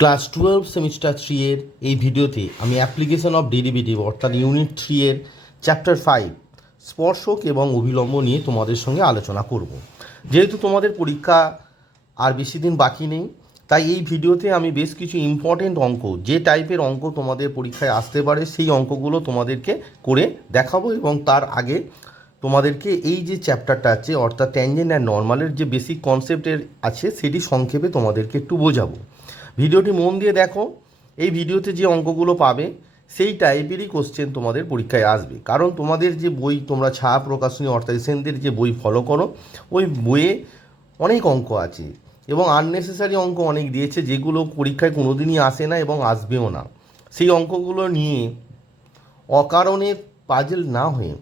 Class 12 semester 3 এর এই ভিডিওতে আমি অ্যাপ্লিকেশন অফ ডেরিভেটিভ অর্থাৎ ইউনিট 3 এর চ্যাপ্টার 5 স্পর্শক এবং অভিলম্ব নিয়ে তোমাদের সঙ্গে আলোচনা করব। যেহেতু তোমাদের পরীক্ষা আর বেশি দিন বাকি নেই, তাই এই ভিডিওতে আমি বেশ কিছু ইম্পর্টেন্ট অঙ্ক, যে টাইপের অঙ্ক তোমাদের পরীক্ষায় আসতে পারে সেই অঙ্কগুলো তোমাদেরকে করে দেখাবো। এবং তার আগে তোমাদেরকে এই যে চ্যাপ্টারটা আছে অর্থাৎ ট্যানজেন্ট অ্যান্ড নর্মালের যে বেসিক কনসেপ্টের আছে সেটি সংক্ষেপে তোমাদেরকে একটু বোঝাবো। ভিডিওটি মন দিয়ে দেখো। এই ভিডিওতে যে অঙ্কগুলো পাবে সেই টাইপেরই কোশ্চেন তোমাদের পরীক্ষায় আসবে, কারণ তোমাদের যে বই তোমরা ছায়া প্রকাশনী অর্থাৎ এসেনদের যে বই ফলো করো, ওই বইয়ে অনেক অঙ্ক আছে এবং আননেসেসারি অঙ্ক অনেক দিয়েছে, যেগুলো পরীক্ষায় কোনোদিনই আসে না এবং আসবেও না। সেই অঙ্কগুলো নিয়ে অকারণে পাজল না হয়ে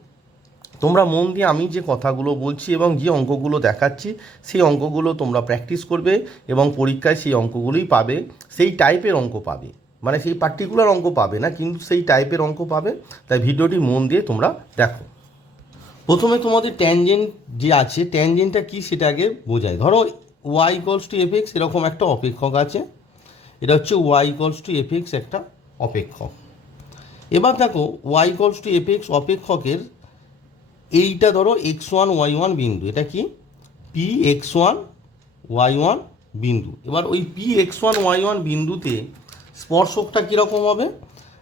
তোমরা মন দিয়ে আমি যে কথাগুলো বলছি এবং যে অঙ্কগুলো দেখাচ্ছি সেই অঙ্কগুলো তোমরা প্র্যাকটিস করবে এবং পরীক্ষায় সেই অঙ্কগুলোই পাবে। সেই টাইপের অঙ্ক পাবে, মানে সেই পার্টিকুলার অঙ্ক পাবে না, কিন্তু সেই টাইপের অঙ্ক পাবে। তাই ভিডিওটি মন দিয়ে তোমরা দেখো। প্রথমে তোমাদের ট্যানজেন্ট যে আছে, ট্যানজেন্টটা কী সেটা আগে বোঝায়। ধরো Y equals to F X, এরকম একটা অপেক্ষক আছে। এটা হচ্ছে Y equals to F X একটা অপেক্ষক। এবার দেখো Y equals to F X অপেক্ষকের এইটা ধরো x1 y1 বিন্দু, এটা কি পি x1 y1 বিন্দু। এবার ওই পি x1 y1 বিন্দুতে স্পর্শকটা কীরকম হবে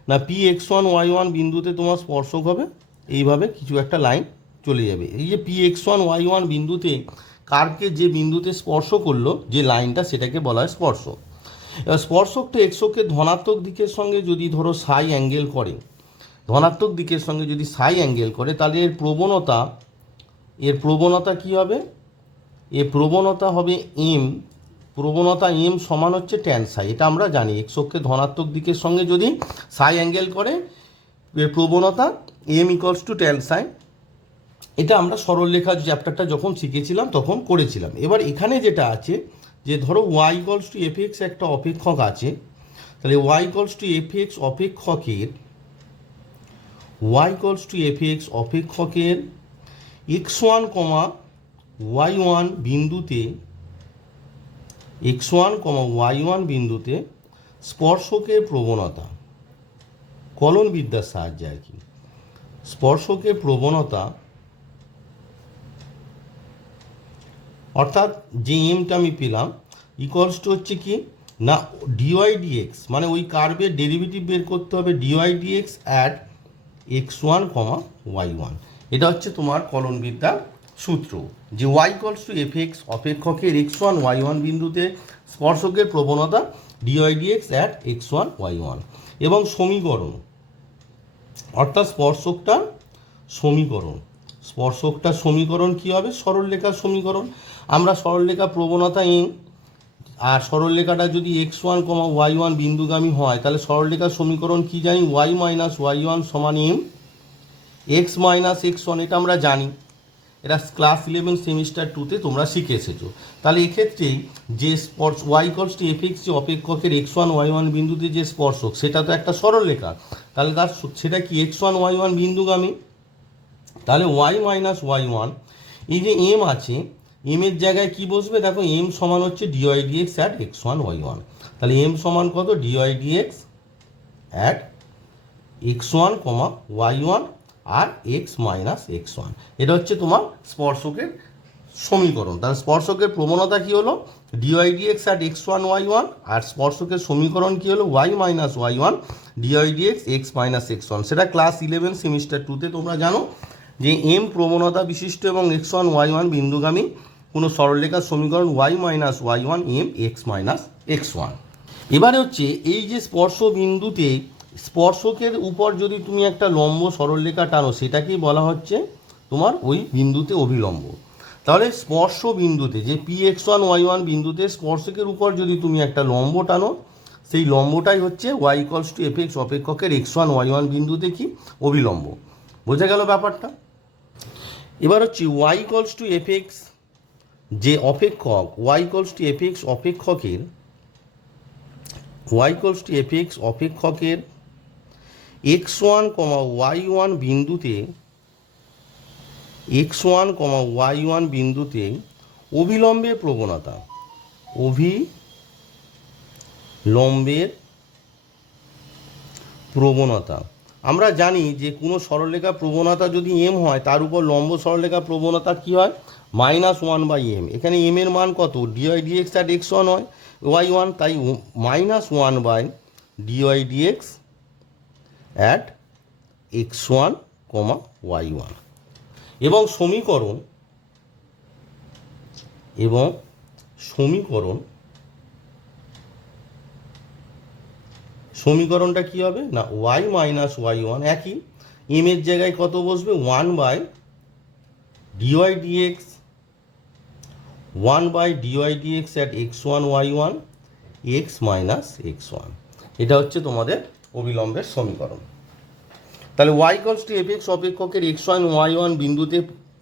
না, পি x1 y1 বিন্দুতে তোমার স্পর্শক হবে এইভাবে কিছু একটা লাইন চলে যাবে। এই যে পি x1 y1 বিন্দুতে কারকে যে বিন্দুতে স্পর্শ করলো যে লাইনটা, সেটাকে বলা হয় স্পর্শক। এবার স্পর্শকটা এক্সকে ধনাত্মক দিকের সঙ্গে যদি ধরো সাই অ্যাঙ্গেল করে, ধনাত্মক দিকের সঙ্গে যদি সাই অ্যাঙ্গেল করে, তাহলে এর প্রবণতা কী হবে? এর প্রবণতা হবে এম, প্রবণতা এম সমান হচ্ছে ট্যান সাই। এটা আমরা জানি, এক্সকে ধনাত্মক দিকের সঙ্গে যদি সাই অ্যাঙ্গেল করে এর প্রবণতা এম ইকলস টু ট্যান সাই। এটা আমরা সরলরেখার চ্যাপ্টারটা যখন শিখেছিলাম তখন করেছিলাম। এবার এখানে যেটা আছে যে ধরো Y equals to F X একটা অপেক্ষক আছে, তাহলে Y equals to F X অপেক্ষকের y equals to F X অপেক্ষকের x1, y1 বিন্দুতে x1, y1 বিন্দুতে স্পর্শকের প্রবণতা, কলন বিদ্যার সাহায্যে আর কি, স্পর্শকের প্রবণতা অর্থাৎ যে এমটা আমি পেলাম ইকলস টু হচ্ছে কি না ডিওয়াই ডিএক্স, মানে ওই কার্ভের ডেরিভেটিভ বের করতে হবে dy dx at x1, y1। এটা হচ্ছে তোমার কলনবিদ্যার সূত্র, যে y equals to F X অপেক্ষকের x1, y1 বিন্দুতে স্পর্শকের প্রবণতা dy dx at x1, y1। এবং সমীকরণ অর্থাৎ স্পর্শকটার সমীকরণ কী হবে? সরলরেখার সমীকরণ। আমরা সরলরেখা প্রবণতা এম আর সরলরেখাটা যদি x1, y1 বিন্দুগামী হয়, তাহলে সরলরেখার সমীকরণ কি জানি? y মাইনাস y1 সমান এম এক্স মাইনাস x1। এটা আমরা জানি, এটা ক্লাস 11 সেমিস্টার 2তে তোমরা শিখে এসেছো। তাহলে এক্ষেত্রে যে Y equals to F x যে অপেক্ষকের x1, y1 বিন্দুতে যে স্পর্শক, সেটা তো একটা সরলরেখা, তাহলে সেটা কি x1, y1 বিন্দুগামী। তাহলে y মাইনাস y1, এই যে এম আছে, এমের জায়গায় কি বসবে? দেখো এম সমান হচ্ছে dy dx at x1, y1। তাহলে এম সমান কত? Dy dx at x1, y1 আর x মাইনাস x1। এটা হচ্ছে তোমার স্পর্শকের সমীকরণ। তাহলে স্পর্শকের প্রবণতা কি হলো? Dy dx at x1, y1, আর স্পর্শকের সমীকরণ কি হলো? y minus y1 dy dx x minus x1। সেটা ক্লাস 11 সেমিস্টার 2তে তোমরা জানো যে এম প্রবণতা বিশিষ্ট এবং x1, y1 বিন্দুগামী কোনো সরলরেখার সমীকরণ y minus y1 m x minus x1। এবারে হচ্ছে এই যে স্পর্শ বিন্দুতে স্পর্শকের উপর যদি তুমি একটা লম্ব সরলরেখা টানো, সেটাকেই বলা হচ্ছে তোমার ওই বিন্দুতে অভিলম্ব। তাহলে স্পর্শ বিন্দুতে যে পি x1, y1 বিন্দুতে স্পর্শকের উপর যদি তুমি একটা লম্ব টানো, সেই লম্বটাই হচ্ছে Y equals to F X অপেক্ষকের x1, y1 বিন্দুতে কি অভিলম্ব। বোঝা গেল ব্যাপারটা? এবার হচ্ছে Y equals to F x যে অপেক্ষক, Y equals to F X অপেক্ষকের y equals to F X অপেক্ষকের x1, y1 বিন্দুতে x1, y1 বিন্দুতে অভিলম্বের প্রবণতা, লম্বের প্রবণতা। আমরা জানি যে কোনো সরলরেখা প্রবণতা যদি এম হয় তার উপর লম্ব সরলরেখা প্রবণতা কী হয়, -1/m। এখানে এম এর মান কত, ডিওয়াই ডিএক্স অ্যাট x1 হয় y1, তাই -1/dydx অ্যাট x1, y1। এবং সমীকরণটা কী হবে না, y - y1 একই, এম এর জায়গায় কত বসবে, 1/dydx at x1 y1 x - x1। এটা হচ্ছে তোমাদের অবিলম্বের সমীকরণ। তাহলে y = fx অপেক্ষকের x1 y1 বিন্দুতে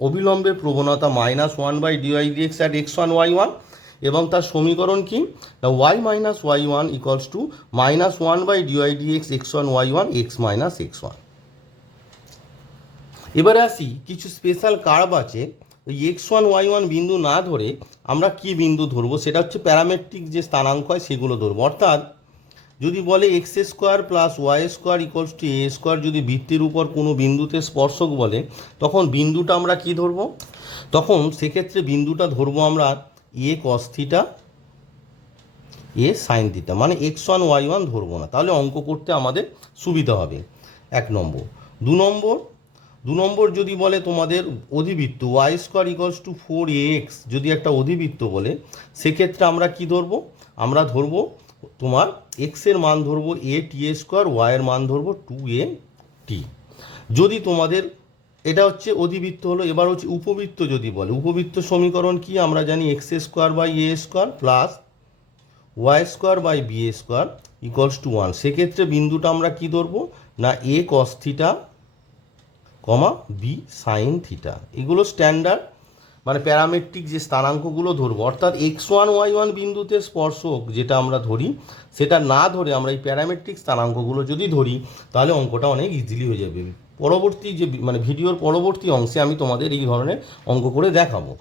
অবিলম্বের প্রবণতা -1/dydx অ্যাট x1 y1, এবং তার সমীকরণ কি, y - y1 = -1/dydx x1 y1 x - x1। এবারে আসি, কিছু স্পেশাল কার্ভ আছে, ওই x1 y1 বিন্দু না ধরে আমরা কি বিন্দু ধরবো, সেটা হচ্ছে প্যারামেট্রিক যে স্থানাঙ্ক হয় সেগুলো ধরবো। অর্থাৎ যদি বলে x² + y² = a², যদি বৃত্তের উপর কোনো বিন্দুতে স্পর্শক বলে, তখন বিন্দুটা আমরা কি ধরবো, তখন সেক্ষেত্রে বিন্দুটা ধরবো আমরা a cos θ a sin θ, মানে x1 y1 ধরবো না, তাহলে অঙ্ক করতে আমাদের সুবিধা হবে। 1 নম্বর। 2 নম্বর যদি বলে তোমাদের অধিবৃত্ত y² = 4ax, যদি একটা অধিবৃত্ত বলে, সেক্ষেত্রে আমরা কি ধরবো, আমরা ধরবো তোমার x এর মান ধরবো a² y এর মান ধরবো 2at। যদি তোমাদের এটা হচ্ছে অধিবৃত্ত হলো। এবার হচ্ছে উপবৃত্ত যদি বলে, উপবৃত্ত সমীকরণ কি, আমরা জানি x² / a² plus y² / b² = 1। সেক্ষেত্রে বিন্দুটা আমরা কি ধরবো না, a cos θ, b sin θ। এগুলো স্ট্যান্ডার্ড মানে প্যারামেট্রিক যে স্থানাঙ্কগুলো ধরবো। অর্থাৎ x1 y1 বিন্দুতে স্পর্শক যেটা আমরা ধরি, সেটা না ধরে আমরা এই প্যারামেট্রিক স্থানাঙ্কগুলো যদি ধরি, তাহলে অঙ্কটা অনেক ইজিলি হয়ে যাবে। পরবর্তী যে মানে ভিডিওর পরবর্তী অংশে আমি তোমাদের এই ধরনের অঙ্ক করে দেখাবো।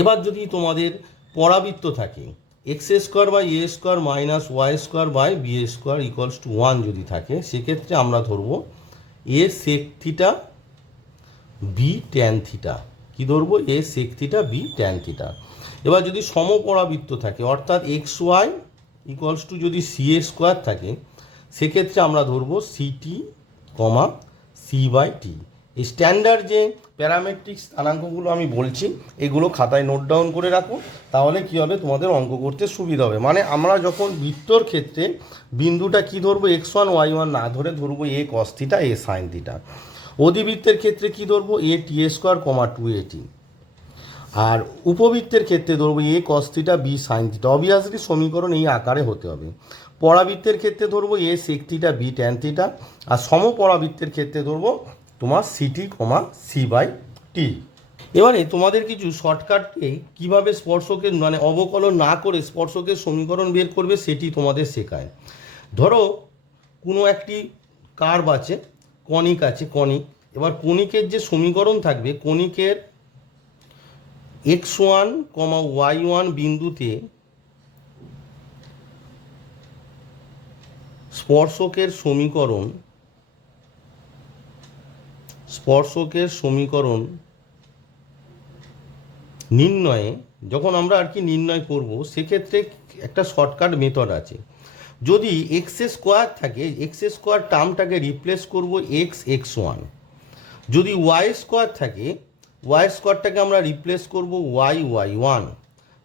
এবার যদি তোমাদের পরাবৃত্ত থাকে x² / a² - y² / b² = 1 যদি থাকে, সেক্ষেত্রে আমরা ধরবো a sec θ b tan θ। কি ধরবো, a sec θ b tan θ। এবার যদি সমপরাবৃত্ত থাকে, অর্থাৎ xy = যদি c² থাকে, সেক্ষেত্রে আমরা ধরবো ct, c/t। এই স্ট্যান্ডার্ড যে প্যারামেট্রিক স্থানাঙ্কগুলো আমি বলছি, এগুলো খাতায় নোট ডাউন করে রাখো, তাহলে কি হবে, তোমাদের অঙ্ক করতে সুবিধা হবে। মানে আমরা যখন বৃত্তর ক্ষেত্রে বিন্দুটা কি ধরবো, x1 y1 না ধরে ধরবো a cos θ a sin θ। অধিবৃত্তের ক্ষেত্রে কি ধরবো, a² 2at। আর উপবৃত্তের ক্ষেত্রে ধরবো a cos θ b sin θ। Obviously সমীকরণ এই আকারে হতে হবে। পরাবৃত্তের ক্ষেত্রে ধরবো a sec θ b tan θ। আর সমপরাবৃত্তের ক্ষেত্রে ধরবো তোমার ct, c/t। এবারে তোমাদের কিছু শর্টকাটে কিভাবে স্পর্শকের মানে অবকলন না করে স্পর্শকের সমীকরণ বের করবে সেটি তোমাদের শেখায়। ধরো কোনো একটি কার্ভ আছে, কনিক আছে, কনিক। এবার কনিকের যে সমীকরণ থাকবে, কনিকের x1, y1 বিন্দুতে স্পর্শকের সমীকরণ নির্ণয়ে যখন আমরা আর কি নির্ণয় করব, সেক্ষেত্রে একটা শর্টকাট মেথড আছে। যদি x² থাকে, x² টার্মটাকে রিপ্লেস করব x1। যদি y² থাকে, y² আমরা রিপ্লেস করব y1।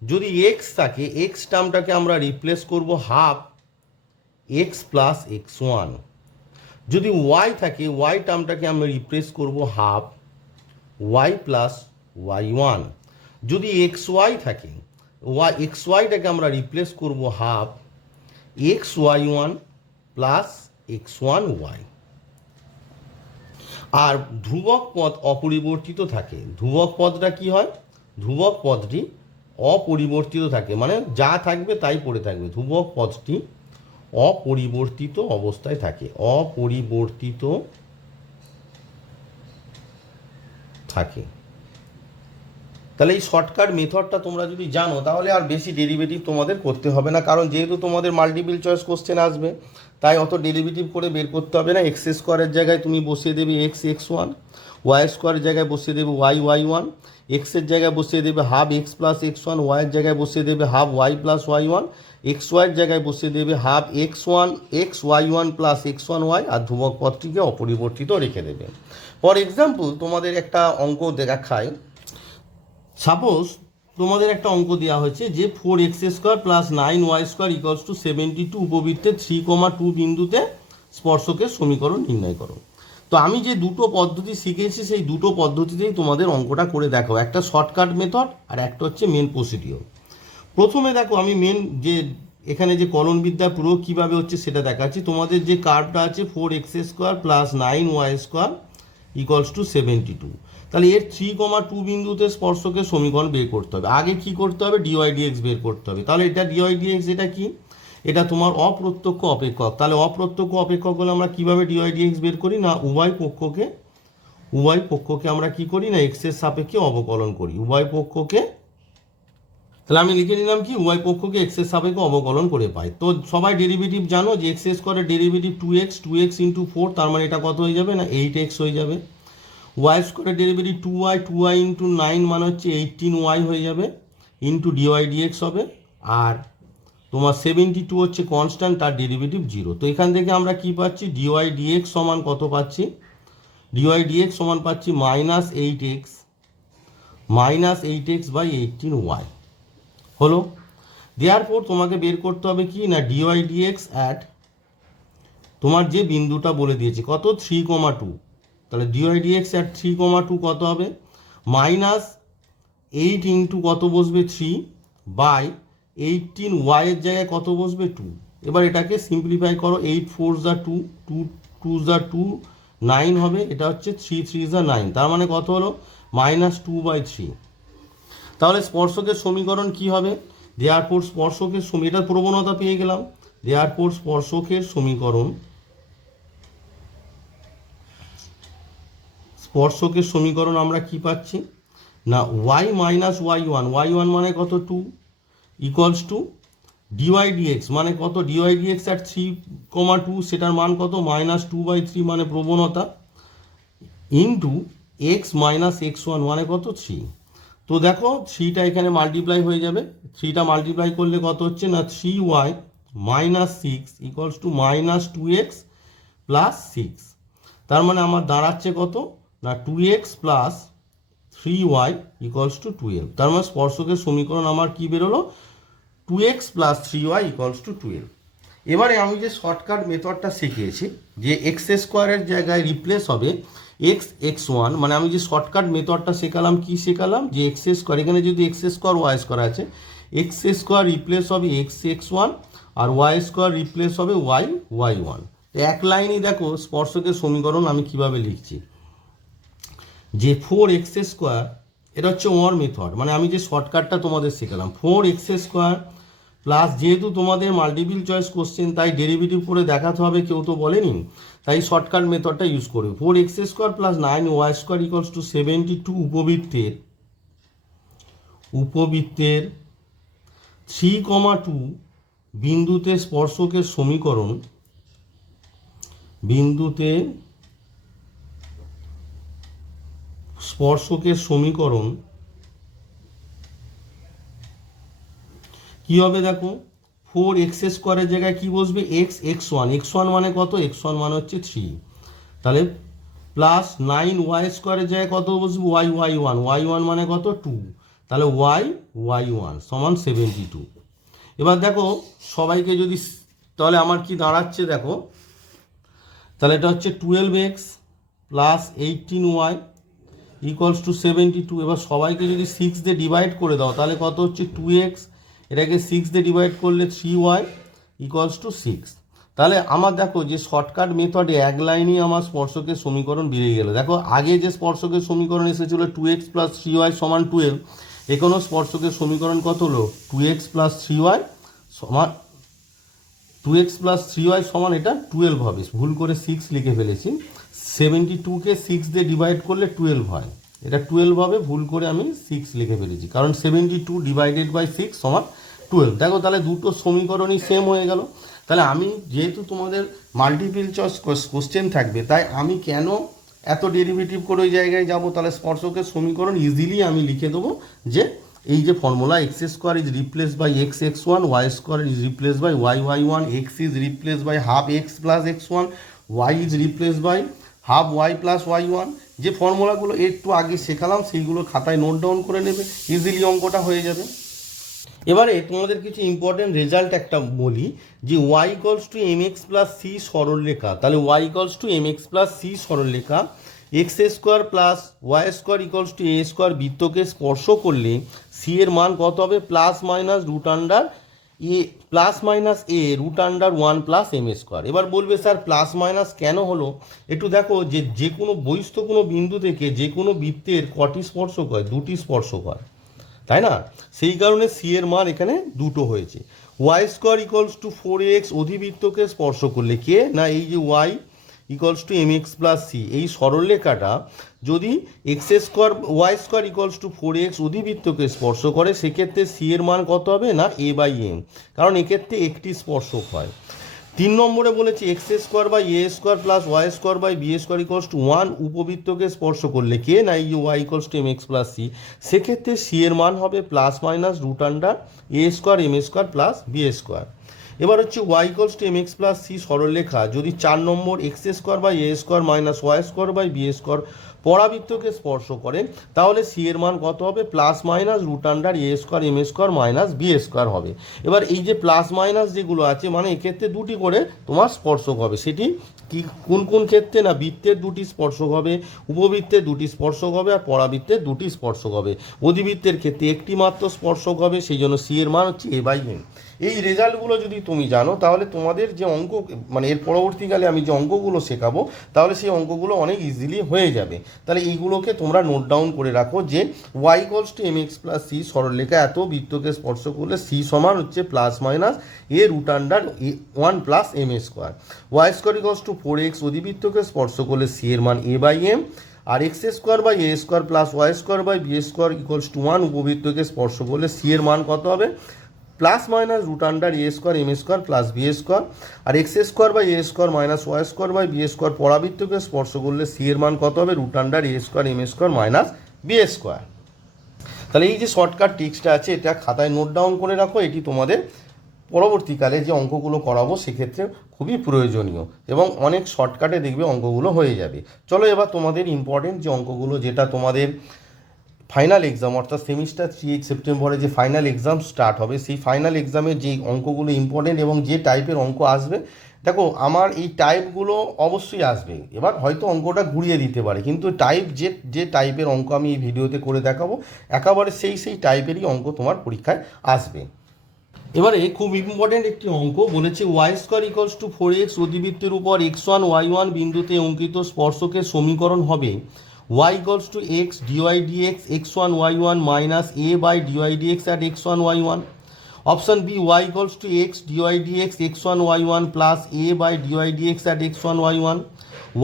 যদি x থাকে, x টার্মটাকে আমরা রিপ্লেস করব হাফ x + x1। যদি y থাকে, y টার্মটাকে আমরা রিপ্লেস করব হাফ y + y1। যদি xy থাকে, xyটাকে আমরা রিপ্লেস করব হাফ xy1 + x1y। আর ধ্রুবক পদ অপরিবর্তিত থাকে। ধ্রুবক পদটা কি হয়, ধ্রুবক পদটি অপরিবর্তিত থাকে, মানে যা থাকবে তাই পড়ে থাকবে। ধ্রুবক পদটি অপরিবর্তিত অবস্থায় থাকে, অপরিবর্তিত থাকে। তাহলে এই শর্টকাট মেথডটা তোমরা যদি জানো তাহলে আর বেশি ডেরিভেটিভ তোমাদের করতে হবে না, কারণ যেহেতু তোমাদের মাল্টিপল চয়েস কোশ্চেন আসবে তাই অত ডেরিভেটিভ করে বের করতে হবে না। এক্স স্কোয়ারের জায়গায় তুমি বসিয়ে দেবে এক্স এক্স ওয়ান, ওয়াই স্কোয়ারের জায়গায় বসিয়ে দেবে ওয়াই ওয়াই ওয়ান, এক্সের জায়গায় বসিয়ে দেবে half x plus x one, ওয়াইয়ের জায়গায় বসিয়ে দেবে half Y plus Y one, X ওয়াইয়ের জায়গায় বসিয়ে দেবে half X one X Y one plus x one Y, আর ধ্রুবক পদটিকে অপরিবর্তিত রেখে দেবে। ফর এক্সাম্পল তোমাদের একটা অঙ্ক দেখায়, সাপোজ তোমাদের একটা অঙ্ক দেওয়া হয়েছে যে 4x square plus 9y square equals to 72 উপবৃত্তের 3,2 বিন্দুতে স্পর্শকের সমীকরণ নির্ণয় করো। তো আমি যে দুটো পদ্ধতি শিখেছি সেই দুটো পদ্ধতিতেই তোমাদের অঙ্কটা করে দেখো, একটা শর্টকাট মেথড আর একটা হচ্ছে মেন প্রসিডিওর। প্রথমে দেখো আমি মেন যে এখানে যে কলনবিদ্যা পুরো কীভাবে হচ্ছে সেটা দেখাচ্ছি। তোমাদের যে কার্ভটা আছে 4x square plus 9y square equals to 72, তাহলে এর 3,2 বিন্দুতে স্পর্শকের সমীকরণ বের করতে হবে। আগে কি করতে হবে? ডিওয়াই ডিএক্স বের করতে হবে। তাহলে এটা ডিওয়াই ডিএক্স এটা কি? এটা তোমার অপ্রত্যক্ষ অপেক্ষক। তাহলে অপ্রত্যক্ষ অপেক্ষক হলে আমরা কীভাবে ডিওয়াই ডিএক্স বের করি না, উভয় পক্ষকে আমরা কি করি না এক্সের সাপেক্ষে অবকলন করি। উভয় পক্ষকে, তাহলে আমি লিখে নিলাম কি উভয় পক্ষকে এক্সের সাপেক্ষে অবকলন করে পাই। তো সবাই ডেরিভেটিভ জানো যে এক্স স্কোয়ারের ডেরিভেটিভ 2x ইন্টু 4, তার মানে এটা কত হয়ে যাবে না 8x হয়ে যাবে। ওয়াই স্কোয়ারের ডেরিভেটিভ 2y ইন্টু 9 মানে হচ্ছে 18y হয়ে যাবে, ইন্টু ডিওয়াই ডিএক্স হবে। আর তোমার 72 হচ্ছে কনস্ট্যান্ট, তার ডেরিভেটিভ 0। তো এখান থেকে আমরা কি পাচ্ছি? ডিওয়াই ডিএক্স সমান কত পাচ্ছি? ডিওয়াই ডিএক্স সমান পাচ্ছি -8x বাই 18y হলো। দেয়ারপর তোমাকে বের করতে হবে কি না ডিওয়াই ডিএক্স অ্যাট তোমার যে বিন্দুটা বলে দিয়েছে কত 3,2, তাহলে ডিওয়াই ডিএক্স অ্যাট 3,2 কত হবে? -8 ইন্টু কত বসবে 3 বাই 18y এর জায়গায় কত বসবে 2। এবার এটাকে সিম্পলিফাই করো, 8 4 যা 2, 2 2 যা 2, 9 হবে। এটা হচ্ছে 3 3 যা 9, তার মানে কত হলো -2/3। তাহলে স্পর্শকের সমীকরণ কি হবে? দেয়ারপর স্পর্শকের এটার প্রবণতা পেয়ে গেলাম। দেয়ারপর স্পর্শকের সমীকরণ আমরা কি পাচ্ছি না y মাইনাস y1 মানে কত 2 ইকুয়ালস টু ডিওয়াই ডিএক্স মানে কত? ডিওয়াই ডিএক্স অ্যাট 3,2 সেটার মান কত? -2/3 মানে প্রবণতা, ইন্টু এক্স মাইনাস x1 মানে কত 3। তো দেখো 3টা এখানে মাল্টিপ্লাই হয়ে যাবে, 3টা মাল্টিপ্লাই করলে কত হচ্ছে না 3y minus 6 equals to -2x plus 6। তার মানে আমার দাঁড়াচ্ছে কত না 2x plus 3y equals to 12। তার মানে স্পর্শকের সমীকরণ আমার কি বেরোলো 2x plus 3y equals to 12। এবারে আমি যে শর্টকাট মেথডটা শিখিয়েছি যে এক্স স্কোয়ারের জায়গায় রিপ্লেস হবে x(x1), মানে আমি যে শর্টকাট মেথডটা শেখালাম কি শেখালাম যে এক্স স্কোয়ার, এখানে যদি এক্স স্কোয়ার ওয়াই স্কোয়ার আছে, এক্স স্কোয়ার রিপ্লেস হবে x(x1) আর ওয়াই স্কোয়ার রিপ্লেস হবে y(y1). তো এক লাইনই দেখো স্পর্শকের সমীকরণ আমি কিভাবে লিখছি যে 4x স্কোয়ার, এটা হচ্ছে ওর মেথড, মানে আমি যে শর্টকাটটা তোমাদের শেখালাম 4x স্কোয়ার প্লাস, যেহেতু তোমাদের মাল্টিপল চয়েস কোশ্চেন তাই ডেরিভেটিভ করে দেখাতে হবে, কেউ তো বলেনি, তাই শর্টকাট মেথডটা ইউজ করবে। 4x square plus 9y square equals to 72 উপবৃত্তের 3,2 বিন্দুতে স্পর্শকের সমীকরণ কি হবে? দেখো 4x স্কোয়ারের জায়গায় কি বসবে x(x1) মানে কত? x1 মানে হচ্ছে 3, তাহলে প্লাস 9y স্কোয়ারের জায়গায় কত বসবে y(y1) মানে কত 2, তাহলে y(y1) সমান 72। এবার দেখো সবাইকে যদি, তাহলে আমার কি দাঁড়াচ্ছে দেখো, তাহলে এটা হচ্ছে 12x plus 18y equals to 72। এবার সবাইকে যদি 6 দিয়ে ডিভাইড করে দাও তাহলে কত হচ্ছে 2x, এটাকে 6 দিয়ে ডিভাইড করলে 3y ইকুয়ালস টু 6। তাহলে আমার দেখো যে শর্টকাট মেথডে এক লাইনই আমার স্পর্শকের সমীকরণ বেরিয়ে গেল। দেখো আগে যে স্পর্শকের সমীকরণ এসেছিল 2x প্লাস 3y সমান 12, এখানেও স্পর্শকের সমীকরণ কত হলো 2x প্লাস 3y সমান এটা 12 হবে, ভুল করে 6 লিখে ফেলেছি, 72কে 6 দিয়ে ডিভাইড করলে 12 হয়, এটা 12 হবে, ভুল করে আমি 6 লিখে ফেলেছি, কারণ 72 ডিভাইডেড বাই 6 সমান 12। দেখো তাহলে দুটো সমীকরণই সেম হয়ে গেল। তাহলে আমি যেহেতু তোমাদের মাল্টিপল চয়েস কোশ্চেন থাকবে, তাই আমি কেন এত ডেরিভেটিভ করে ওই জায়গায় যাব? তাহলে স্পর্শকের সমীকরণ ইজিলি আমি লিখে দেবো যে এই যে formula x square is replace by x x one, y square is replace by y y one, x is replace by half x plus x one, y is replace by half Y plus Y one. যে ফর্মুলাগুলো একটু আগে শেখালাম সেইগুলো খাতায় note down করে নেবে, easily অঙ্কটা হয়ে যাবে। এবারে তোমাদের কিছু ইম্পর্টেন্ট রেজাল্ট একটা বলি, যে Y equals to M x plus C সরলরেখা। তাহলে Y equals to M x plus C সরলরেখা, X square plus Y square equals to A square বৃত্তকে স্পর্শ করলে সি এর মান কত হবে? Plus minus root under A, plus minus A root under 1 plus M square. এবার বলবে স্যার প্লাস মাইনাস কেন হলো? একটু দেখো যে কোনো বহিস্থ কোনো বিন্দু থেকে যে কোনো বৃত্তের কটি স্পর্শক হয়? দুটি স্পর্শক হয়, তাই না? সেই কারণে সি এর মান এখানে দুটো হয়েছে। Y square equals to 4x অধিবৃত্তকে স্পর্শ করলে কে না, এই যে Y equals to M x plus C, এই সরলরেখাটা যদি x square Y square equals to 4x অধিবৃত্তকে স্পর্শ করে, সেক্ষেত্রে সি এর মান কত হবে না এ বাই এম, কারণ এক্ষেত্রে একটি স্পর্শক হয়। 3 নম্বরে বলেছে X square by A square plus Y square by B square equals to 1 উপবৃত্তকে স্পর্শ করলে কে না, এই যে Y equals to M x plus C, সেক্ষেত্রে সি এর মান হবে plus minus root under A square M square plus B square. এবার হচ্ছে Y equals to M x plus C সরলরেখা যদি 4 নম্বর X square by A square minus Y square by B square পরাবৃত্তকে স্পর্শ করে, তাহলে সি এর মান কত হবে? Plus minus root under A square M square minus B square হবে। এবার এই যে প্লাস মাইনাস যেগুলো আছে, মানে এক্ষেত্রে দুটি করে তোমার স্পর্শক হবে। সেটি কি কোন কোন ক্ষেত্রে না, বৃত্তের দুটি স্পর্শক হবে, উপবৃত্তের দুটি স্পর্শক হবে, আর পরাবৃত্তের দুটি স্পর্শক হবে। অধিবৃত্তের ক্ষেত্রে একটি মাত্র স্পর্শক হবে, সেই জন্য সি এর মান হচ্ছে এ বাই এম। এই রেজাল্টগুলো যদি তুমি জানো, তাহলে তোমাদের যে অঙ্ক মানে এর পরবর্তীকালে আমি যে অঙ্কগুলো শেখাবো, তাহলে সেই অঙ্কগুলো অনেক ইজিলি হয়ে যাবে। তাহলে এইগুলোকে তোমরা নোট ডাউন করে রাখো যে Y equals to M x plus C সরলরেখা এত বৃত্তকে স্পর্শ করলে সি সমান হচ্ছে plus minus A root under 1 plus M square. Y square equals to 4x অধিবৃত্তকে স্পর্শ করলে সি এর মান এ বাই এম, আর X square by A square plus Y square by B square equals to 1 উপবৃত্তকে স্পর্শ করলে সি এর মান কত হবে? Plus minus root under A square M square plus B square. আর X square by A square minus Y square by B square পরাবৃত্তকে স্পর্শ করলে সি এর মান কত হবে? Root under A square M square minus B square. তাহলে এই যে শর্টকাট টিক্সটা আছে, এটা খাতায় নোট ডাউন করে রাখো। এটি তোমাদের পরবর্তীকালে যে অঙ্কগুলো করাবো সেক্ষেত্রে খুবই প্রয়োজনীয়, এবং অনেক শর্টকাটে দেখবে অঙ্কগুলো হয়ে যাবে। চলো এবার তোমাদের ইম্পর্টেন্ট যে অঙ্কগুলো, যেটা তোমাদের ফাইনাল এক্সাম অর্থাৎ সেমিস্টার 3 সেপ্টেম্বরে যে ফাইনাল এক্সাম স্টার্ট হবে, সেই ফাইনাল এক্সামের যে অঙ্কগুলো ইম্পর্টেন্ট এবং যে টাইপের অঙ্ক আসবে, দেখো আমার এই টাইপগুলো অবশ্যই আসবে। এবার হয়তো অঙ্কটা ঘুরিয়ে দিতে পারে, কিন্তু টাইপ যে টাইপের অঙ্ক আমি এই ভিডিওতে করে দেখাবো, একেবারে সেই টাইপেরই অঙ্ক তোমার পরীক্ষায় আসবে। এবারে খুব ইম্পর্টেন্ট একটি অঙ্ক বলেছে, y square equals to 4x অধিবৃত্তের উপর x1 y1 বিন্দুতে অঙ্কিত স্পর্শকের সমীকরণ হবে y equals to x dy dx x1 y1 minus a by dy dx at x1 y1। Option B, y equals to x dy dx x1 y1 plus a by dy dx at x1 y1।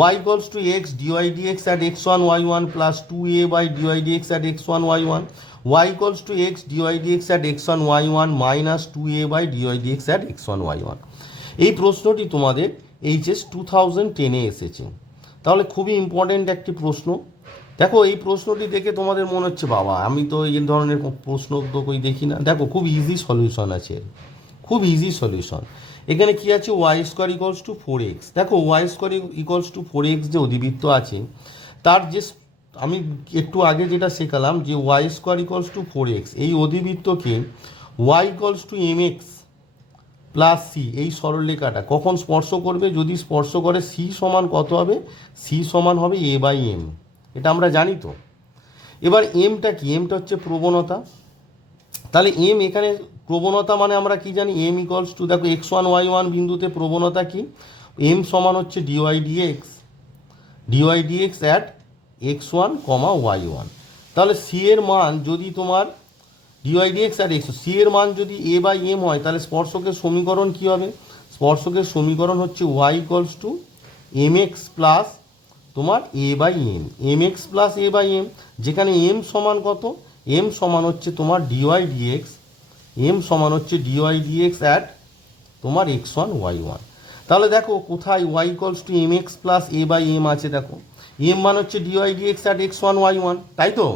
y equals to x dy dx at x1 y1 plus 2a by dy dx at x1 y1। y equals to x dy dx at x1 y1 minus 2a by dy dx at x1 y1। এই প্রশ্নটি তোমাদের HS 2010-এ এসেছে, তাহলে খুবই important একটি প্রশ্ন। দেখো এই প্রশ্নটি দেখে তোমাদের মনে হচ্ছে বাবা আমি তো এই ধরনের প্রশ্ন তো কই দেখি না। দেখো খুব ইজি সলিউশন আছে, খুব ইজি সলিউশন। এখানে কি আছে? Y square equals to 4x। দেখো Y square equals to 4x যে অধিবৃত্ত আছে, তার যে আমি একটু আগে যেটা শেখালাম যে Y square equals to 4x, এই অধিবৃত্তকে Y equals to M x plus C এই সরলরেখাটা কখন স্পর্শ করবে? যদি স্পর্শ করে সি সমান কত হবে? সি সমান হবে এ বাই এম, এটা আমরা জানি তো। এবার এমটা কি? এমটা হচ্ছে প্রবণতা। তাহলে এম এখানে প্রবণতা মানে আমরা কি জানি? এম ইকলস টু, দেখো x1 y1 বিন্দুতে প্রবণতা কি? এম সমান হচ্ছে dy dx at x1, y1। তাহলে সি এর মান যদি তোমার dy dx at x, C এর মান যদি এ বাই এম হয়, তাহলে স্পর্শকের সমীকরণ কী হবে? স্পর্শকের সমীকরণ হচ্ছে Y equals to M x plus তোমার A by M, M x plus A by M, যেখানে এম সমান কত, এম সমান হচ্ছে তোমার ডিওয়াই ডিএক্স, এম সমান হচ্ছে ডিওয়াই ডিএক্স অ্যাট তোমার এক্স ওয়ান ওয়াই ওয়ান। তাহলে দেখো কোথায় y equals to M x plus A by m আছে, দেখো এম মান হচ্ছে dy dx at x one Y one, তাই তো?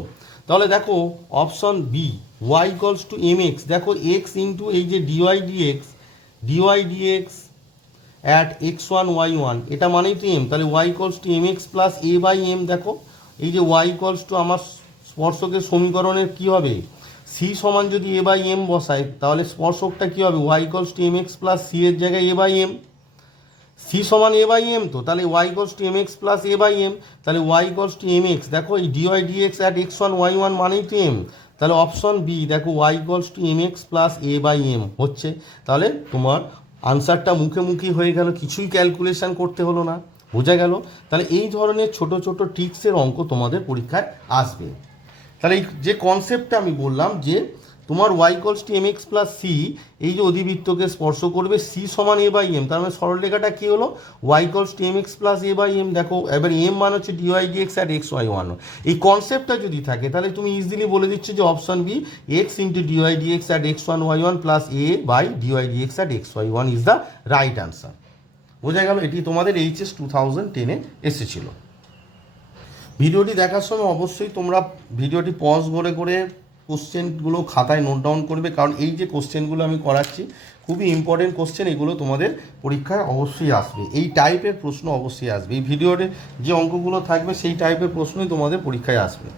তাহলে দেখো option B y equals to M x, দেখো এক্স ইন্টু এই যে dy dx at x one Y one, এটা মানেই তো এম, তাহলে Y equals to M x plus A by m. দেখো এই যে ওয়াই ইকলস টু আমার স্পর্শকের সমীকরণের কী হবে, সি সমান যদি এ বাই এম বসায় তাহলে স্পর্শকটা কী হবে, y equals to M x plus C এর জায়গায় এ বাই এম, সি সমান এ বাই এম, তো তাহলে Y equals to M x plus A by M, তাহলে Y equals to M x, দেখো এই dy dx at x one Y one মানেই তো এম, তাহলে অপশন বি দেখো Y equals to M x plus A by M হচ্ছে। তাহলে তোমার আনসারটা মুখে মুখি হয়ে গেল, কিছুই ক্যালকুলেশন করতে হলো না, বোঝা গেল? তাহলে এই ধরনের ছোট ছোট ট্রিক্সের অঙ্ক তোমাদের পরীক্ষায় আসবে। তাহলে এই যে কনসেপ্টটা আমি বললাম যে তোমার Y equals to M x plus C, এই যে অধিবৃত্তকে স্পর্শ করবে সি সমান এ বাই এম, তার মানে সরলরেখাটা কী হলো, y equals to M x plus A by m. দেখো এবার এম মান হচ্ছে dy dx at x Y one, এই কনসেপ্টটা যদি থাকে তাহলে তুমি ইজিলি বলে দিচ্ছ যে option B x into dy dx at x one Y one plus A by dy dx at x Y one is the right answer. বোঝা গেল? এটি তোমাদের এইচএস 2010-এ এসেছিল। ভিডিওটি দেখার সময় অবশ্যই তোমরা ভিডিওটি পজ করে কোশ্চেনগুলো খাতায় নোট ডাউন করবে, কারণ এই যে কোশ্চেনগুলো আমি করাচ্ছি খুবই ইম্পর্টেন্ট কোশ্চেন, এগুলো তোমাদের পরীক্ষায় অবশ্যই আসবে, এই টাইপের প্রশ্ন অবশ্যই আসবে, এই ভিডিওতে যে অঙ্কগুলো থাকবে সেই টাইপের প্রশ্নই তোমাদের পরীক্ষায় আসবে।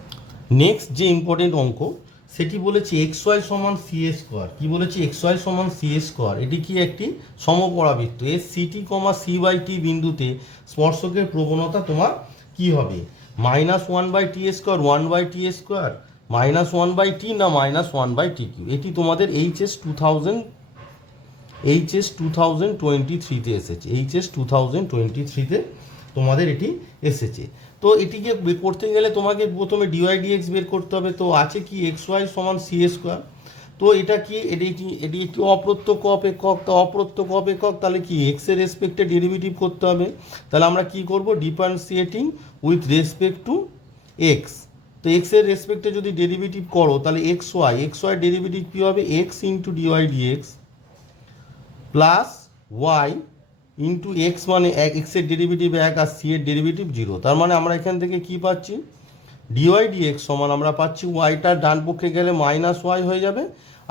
নেক্সট যে ইম্পর্টেন্ট অঙ্ক সেটি বলেছে এক্স ওয়াই সমান সি এ স্কোয়ার। কী বলেছে, এক্স ওয়াই সমান সি এ স্কোয়ার, এটি কি একটি সমপরাবৃত্ত, এর CT comma C by T বিন্দুতে স্পর্শকের প্রবণতা তোমার কি হবে, minus one by T square, one by T square, minus one by T না minus one by T Q. এটি তোমাদের এইচএস 2023-তে এসেছে, এইচএস 2023-তে তোমাদের এটি এসেছে। তো এটিকে করতে গেলে তোমাকে প্রথমে ডিওয়াই ডিএক্স বের করতে হবে, তো আছে কি এক্স ওয়াই সমান সি এ স্কোয়ার, তো এটা কি এটি একটি অপ্রত্যক্ষ অপেক্ষক, তো অপ্রত্যক্ষ অপেক্ষক তাহলে কি এক্সের রেসপেক্টে ডেরিভেটিভ করতে হবে, তাহলে আমরা কি করব, differentiating with respect to x, তো এক্সের রেসপেক্টে যদি ডেরিভেটিভ করো তাহলে এক্স ওয়াই ডেরিভেটিভ কী হবে, x into dy dx plus y into x, মানে এক্সের ডেরিভেটিভ 1 আর সি এর ডেরিভেটিভ 0, তার মানে আমরা এখান থেকে কি পাচ্ছি, ডিওয়াই ডিএক্স সমান আমরা পাচ্ছি ওয়াইটার ডান পক্ষে গেলে মাইনাস ওয়াই হয়ে যাবে,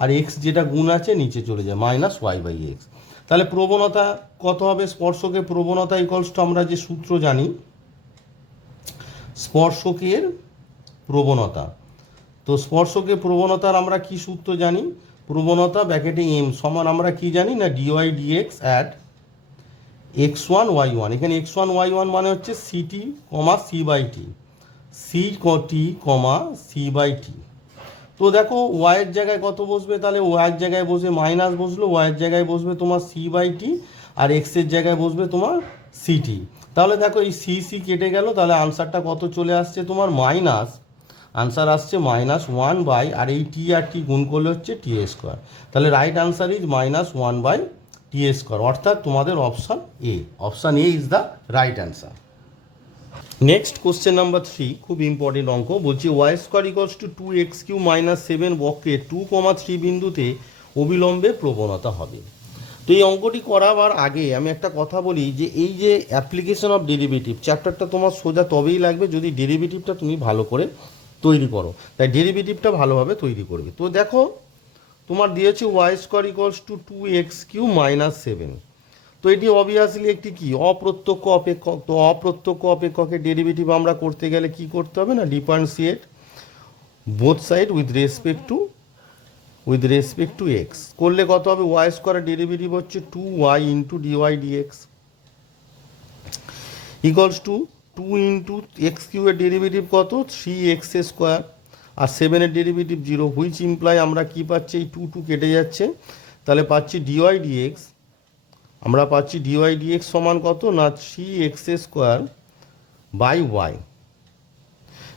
আর এক্স যেটা গুণ আছে নিচে চলে যায়, মাইনাস ওয়াই বাই এক্স। তাহলে প্রবণতা কত হবে, স্পর্শকের প্রবণতা ইকুয়ালস টু আমরা যে সূত্র জানি, স্পর্শকের প্রবণতা, তো স্পর্শকের প্রবণতার আমরা কি সূত্র জানি, প্রবণতা ব্র্যাকেটে এম সমান আমরা কি জানি না, dy dx at x one Y one, এখানে এক্স ওয়ান ওয়াই ওয়ান মানে হচ্ছে CT comma C by T, C T comma C by T. তো দেখো ওয়াইয়ের জায়গায় কত বসবে, তাহলে ওয়াইয়ের জায়গায় বসবে মাইনাস বসলো, ওয়াইয়ের জায়গায় বসবে তোমার সি বাই টি, আর এক্সের জায়গায় বসবে তোমার সিটি। তাহলে দেখো এই সি সি কেটে গেল, তাহলে আনসারটা কত চলে আসছে তোমার মাইনাস, আনসার আসছে মাইনাস ওয়ান বাই, আর এই টি আর টি গুণ করলে হচ্ছে টি স্কোয়ার, তাহলে right answer is minus one by T square, অর্থাৎ তোমাদের option A is the right answer. Next question number 3, খুব ইম্পর্টেন্ট অঙ্ক, বলছি y square equals to 2x³ - 7 বক্রে 2,3 বিন্দুতে অবিলম্বে প্রবণতা হবে। তো এই অঙ্কটি করাবার আগে আমি একটা কথা বলি যে এই যে অ্যাপ্লিকেশন অফ ডেরিভেটিভ চ্যাপ্টারটা তোমার সোজা তবেই লাগবে যদি ডেরিভেটিভটা তুমি ভালো করে তৈরি করো, তাই ডেরিভেটিভটা ভালোভাবে তৈরি করবে। তো দেখো তোমার দিয়েছে Y square equals to 2x³ - 7, তো এটি অবভিয়াসলি একটি কি অপ্রত্যক্ষ অপেক্ষক, তো অপ্রত্যক্ষ অপেক্ষকের ডেরিভেটিভ আমরা করতে গেলে কি করতে হবে না, differentiate both side with respect to X করলে কত হবে, ওয়াই স্কোয়ারের ডেরিভেটিভ হচ্ছে 2y into dy dx equals to 2 into x³ এর ডেরিভেটিভ কত 3x স্কোয়ার, আর 7-এর ডেরিভেটিভ 0, হুইচ ইমপ্লাই আমরা কি পাচ্ছি, এই 2 কেটে যাচ্ছে, তাহলে পাচ্ছি ডিওয়াই ডিএক্স, আমরা পাচ্ছি ডিওয়াই ডিএক্স সমান কত না 3x স্কোয়ার বাই ওয়াই।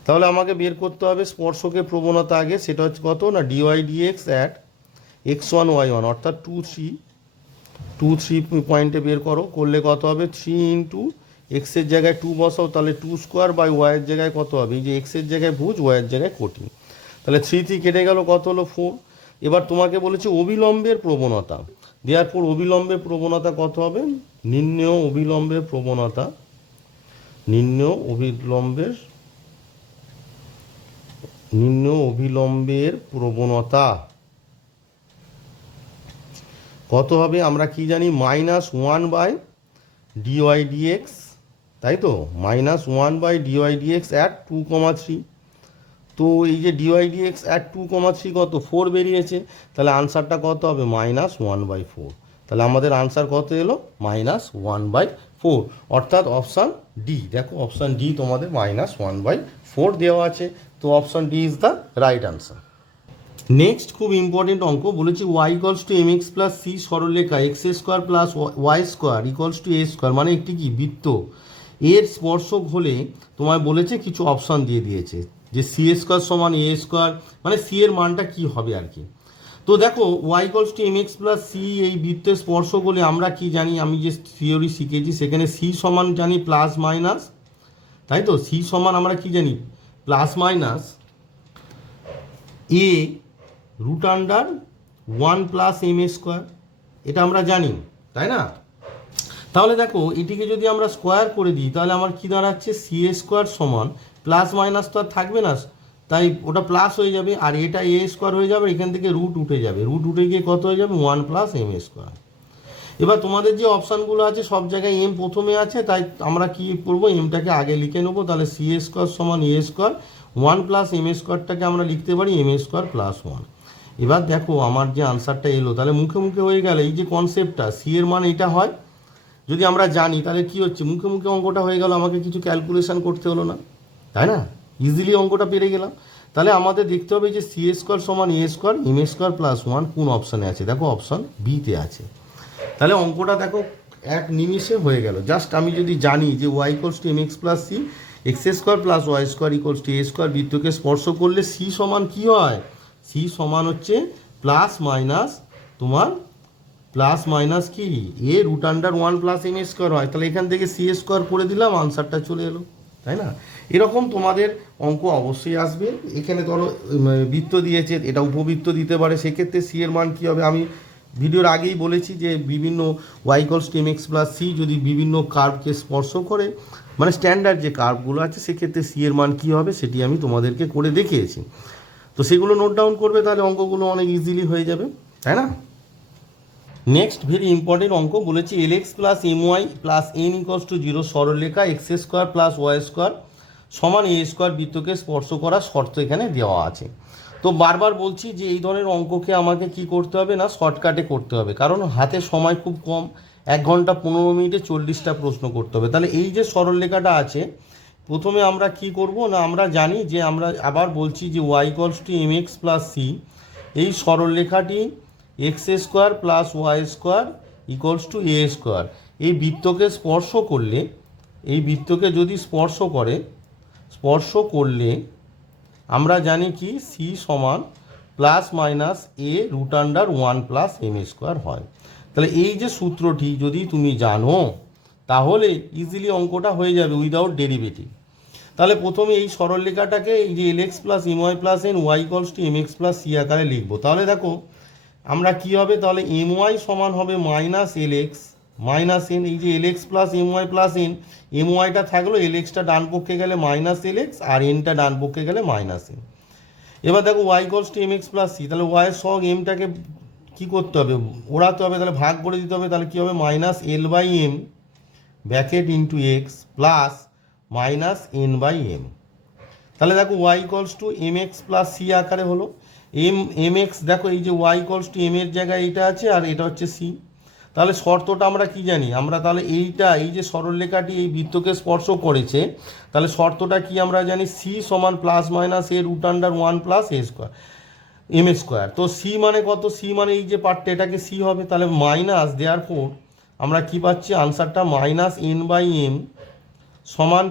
তাহলে আমাকে বের করতে হবে স্পর্শকের প্রবণতা আগে, সেটা হচ্ছে কত না dy dx at x1 y1, অর্থাৎ 2 3 পয়েন্টে বের করো, করলে কত হবে 3 ইন্টু এক্সের জায়গায় 2 বসাও, তাহলে 2 স্কোয়ার বাই ওয়াইয়ের জায়গায় কত হবে, এই যে এক্সের জায়গায় ভুজ, ওয়াইয়ের জায়গায় কোটি, তাহলে 3 কেটে গেল, কত হলো 4। এবার তোমাকে বলেছে অবিলম্বের প্রবণতা, দেওয়ার পর অবিলম্বের প্রবণতা কত হবে, নির্ণেয় অবিলম্বের প্রবণতা, নির্ণেয় অবিলম্বের প্রবণতা কত হবে, আমরা কি জানি, -1/dydx, তাই তো, -1/dydx অ্যাট 2,3। তো এই যে dydx অ্যাট 2,3 কত, 4 বেরিয়েছে, তাহলে আনসারটা কত হবে, -1/4। তাহলে আমাদের আনসার কত এলো, -1/4, অর্থাৎ অপশান ডি। দেখো অপশান ডি তোমাদের -1/4 দেওয়া আছে, তো option D is the right answer. Next খুব ইম্পর্টেন্ট অঙ্ক বলেছি, y=mx + c সরলরেখা x² + y² = a², মানে একটি কি বৃত্ত, এর স্পর্শক হলে তোমায় বলেছে কিছু অপশান দিয়ে দিয়েছে যে c² = a², মানে c এর মানটা কি হবে আর কি। তো দেখো y=mx + c এই বৃত্তের স্পর্শক হলে আমরা কি জানি, আমি যে থিওরি শিখেছি সেখানে c সমান জানি প্লাস মাইনাস, তাই তো, c সমান আমরা কি জানি প্লাস মাইনাস a√1 + m², এটা আমরা জানি, তাই না। তাহলে দেখো এটিকে যদি আমরা স্কোয়ার করে দিই তাহলে আমার কি দাঁড়াচ্ছে, c² সমান প্লাস মাইনাস তো আর থাকবে না, তাই ওটা প্লাস হয়ে যাবে, আর এটা a² হয়ে যাবে, এখান থেকে রুট উঠে যাবে, রুট উঠে গিয়ে কত হয়ে যাবে, 1 + m²। এবার তোমাদের যে অপশানগুলো আছে সব জায়গায় এম প্রথমে আছে, তাই আমরা কি করবো, এমটাকে আগে লিখে নেবো, তাহলে c² সমান a², 1 + m²টাকে আমরা লিখতে পারি m² + 1। এবার দেখো আমার যে আনসারটা এলো, তাহলে মুখে মুখে হয়ে গেল, এই যে কনসেপ্টটা c এর মান এটা হয় যদি আমরা জানি, তাহলে কি হচ্ছে, মুখে মুখে অঙ্কটা হয়ে গেল, আমাকে কিছু ক্যালকুলেশন করতে হলো না, তাই না, ইজিলি অঙ্কটা পেরে গেলাম। তাহলে আমাদের দেখতে হবে যে c² সমান a², m² + 1 কোন অপশানে আছে, দেখো অপশান বিতে আছে। তাহলে অঙ্কটা দেখো এক নিমিষে হয়ে গেল, জাস্ট আমি যদি জানি যে y=mx + c, x² + y² = a², বৃত্তকে স্পর্শ করলে c সমান কি হয়, c সমান হচ্ছে প্লাস মাইনাস তোমার প্লাস মাইনাস কি a√1 + m² হয়, তাহলে এখান থেকে c² করে দিলাম, আনসারটা চলে এলো, তাই না। এরকম তোমাদের অঙ্ক অবশ্যই আসবে। এখানে ধরো বৃত্ত দিয়েছে, এটা উপবৃত্ত দিতে পারে, সেক্ষেত্রে c এর মান কী হবে, আমি ভিডিওর আগেই বলেছি যে বিভিন্ন y=mx + c যদি বিভিন্ন কার্ভকে স্পর্শ করে, মানে স্ট্যান্ডার্ড যে কার্ভগুলো আছে, সেক্ষেত্রে c এর মান কী হবে সেটি আমি তোমাদেরকে করে দেখিয়েছি। তো সেগুলো নোট ডাউন করবে, তাহলে অঙ্কগুলো অনেক ইজিলি হয়ে যাবে, তাই না। নেক্সট ভেরি ইম্পর্টেন্ট অঙ্ক বলেছি, lx + my + n = 0 সরলরেখা x² + y² সমান a² বৃত্তকে স্পর্শ করার শর্ত এখানে দেওয়া আছে। তো বারবার বলছি যে এই ধরনের অঙ্ককে আমাকে কি করতে হবে না, শর্টকাটে করতে হবে, কারণ হাতে সময় খুব কম, 1 ঘন্টা 15 মিনিটে 40টা প্রশ্ন করতে হবে। তাহলে এই যে সরলরেখাটা আছে, প্রথমে আমরা কি করব না, আমরা জানি যে, আমরা আবার বলছি যে y=mx + c, এই সরলরেখাটি x² + y² = a², এই বৃত্তকে স্পর্শ করলে, এই বৃত্তকে যদি স্পর্শ করলে আমরা জানি কি c সমান প্লাস মাইনাস a√1 + m² হয়। তাহলে এই যে সূত্রটি যদি তুমি জানো তাহলে ইজিলি অঙ্কটা হয়ে যাবে উইদাউট ডেরিভেটিভ। তাহলে প্রথমে এই সরলরেখাটাকে এই যে lx + my + n y=mx + c আকারে লিখবো। তাহলে দেখো আমরা কি হবে, তাহলে my সমান হবে -lx - n, এই যে lx + my + n, myটা থাকলো, lxটা ডান পক্ষে গেলে -lx আর nটা ডান পক্ষে গেলে -n। এবার দেখো y=mx + c, তাহলে y এর সহগ mটাকে কি করতে হবে, ওড়াতে হবে, তাহলে ভাগ করে দিতে হবে, তাহলে কি হবে -l/m bracket into x plus -n/m। তাহলে দেখো y=mx + c আকারে হলো, mx, দেখো এই যে y=m এর জায়গায় এইটা আছে আর এটা হচ্ছে c। তাহলে শর্তটা আমরা কি জানি, আমরা তাহলে এইটা, এই যে সরলরেখাটি এই বৃত্তকে স্পর্শ করেছে, তাহলে শর্তটা কি আমরা জানি, c সমান প্লাস মাইনাস a√1 + m²। তো c মানে কত, c মানে এই যে পার্টটা, এটাকে c হবে, তাহলে মাইনাস দেওয়ার পর আমরা কি পাচ্ছি, আনসারটা -n/m সমান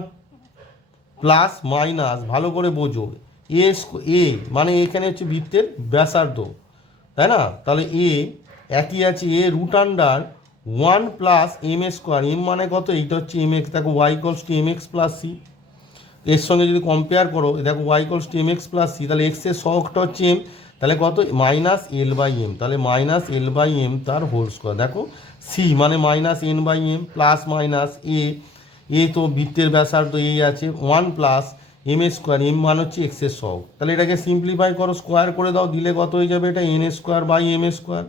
প্লাস মাইনাস, ভালো করে বোঝো, a মানে এখানে হচ্ছে বৃত্তের ব্যাসার্ধ, তাই না, তাহলে a একই আছে a√1 one plus M square, M মানে কত, এইটা হচ্ছে এম এক্স, দেখো Y equals to M x plus C, এর সঙ্গে যদি কম্পেয়ার করো দেখো Y equals to M x plus C, তাহলে এক্সের সহগটা হচ্ছে এম, তাহলে কত মাইনাস এল বাই এম, তাহলে মাইনাস এল বাই এম তার হোল স্কোয়ার, দেখো সি মানে minus N by M plus minus A তো বৃত্তের ব্যাসার্ধ এই আছে, one plus M a square, M মানে হচ্ছে এক্সের সহগ, তাহলে এটাকে সিম্পলিফাই করো, স্কোয়ার করে দাও, দিলে কত হয়ে যাবে, এটা N square by M square,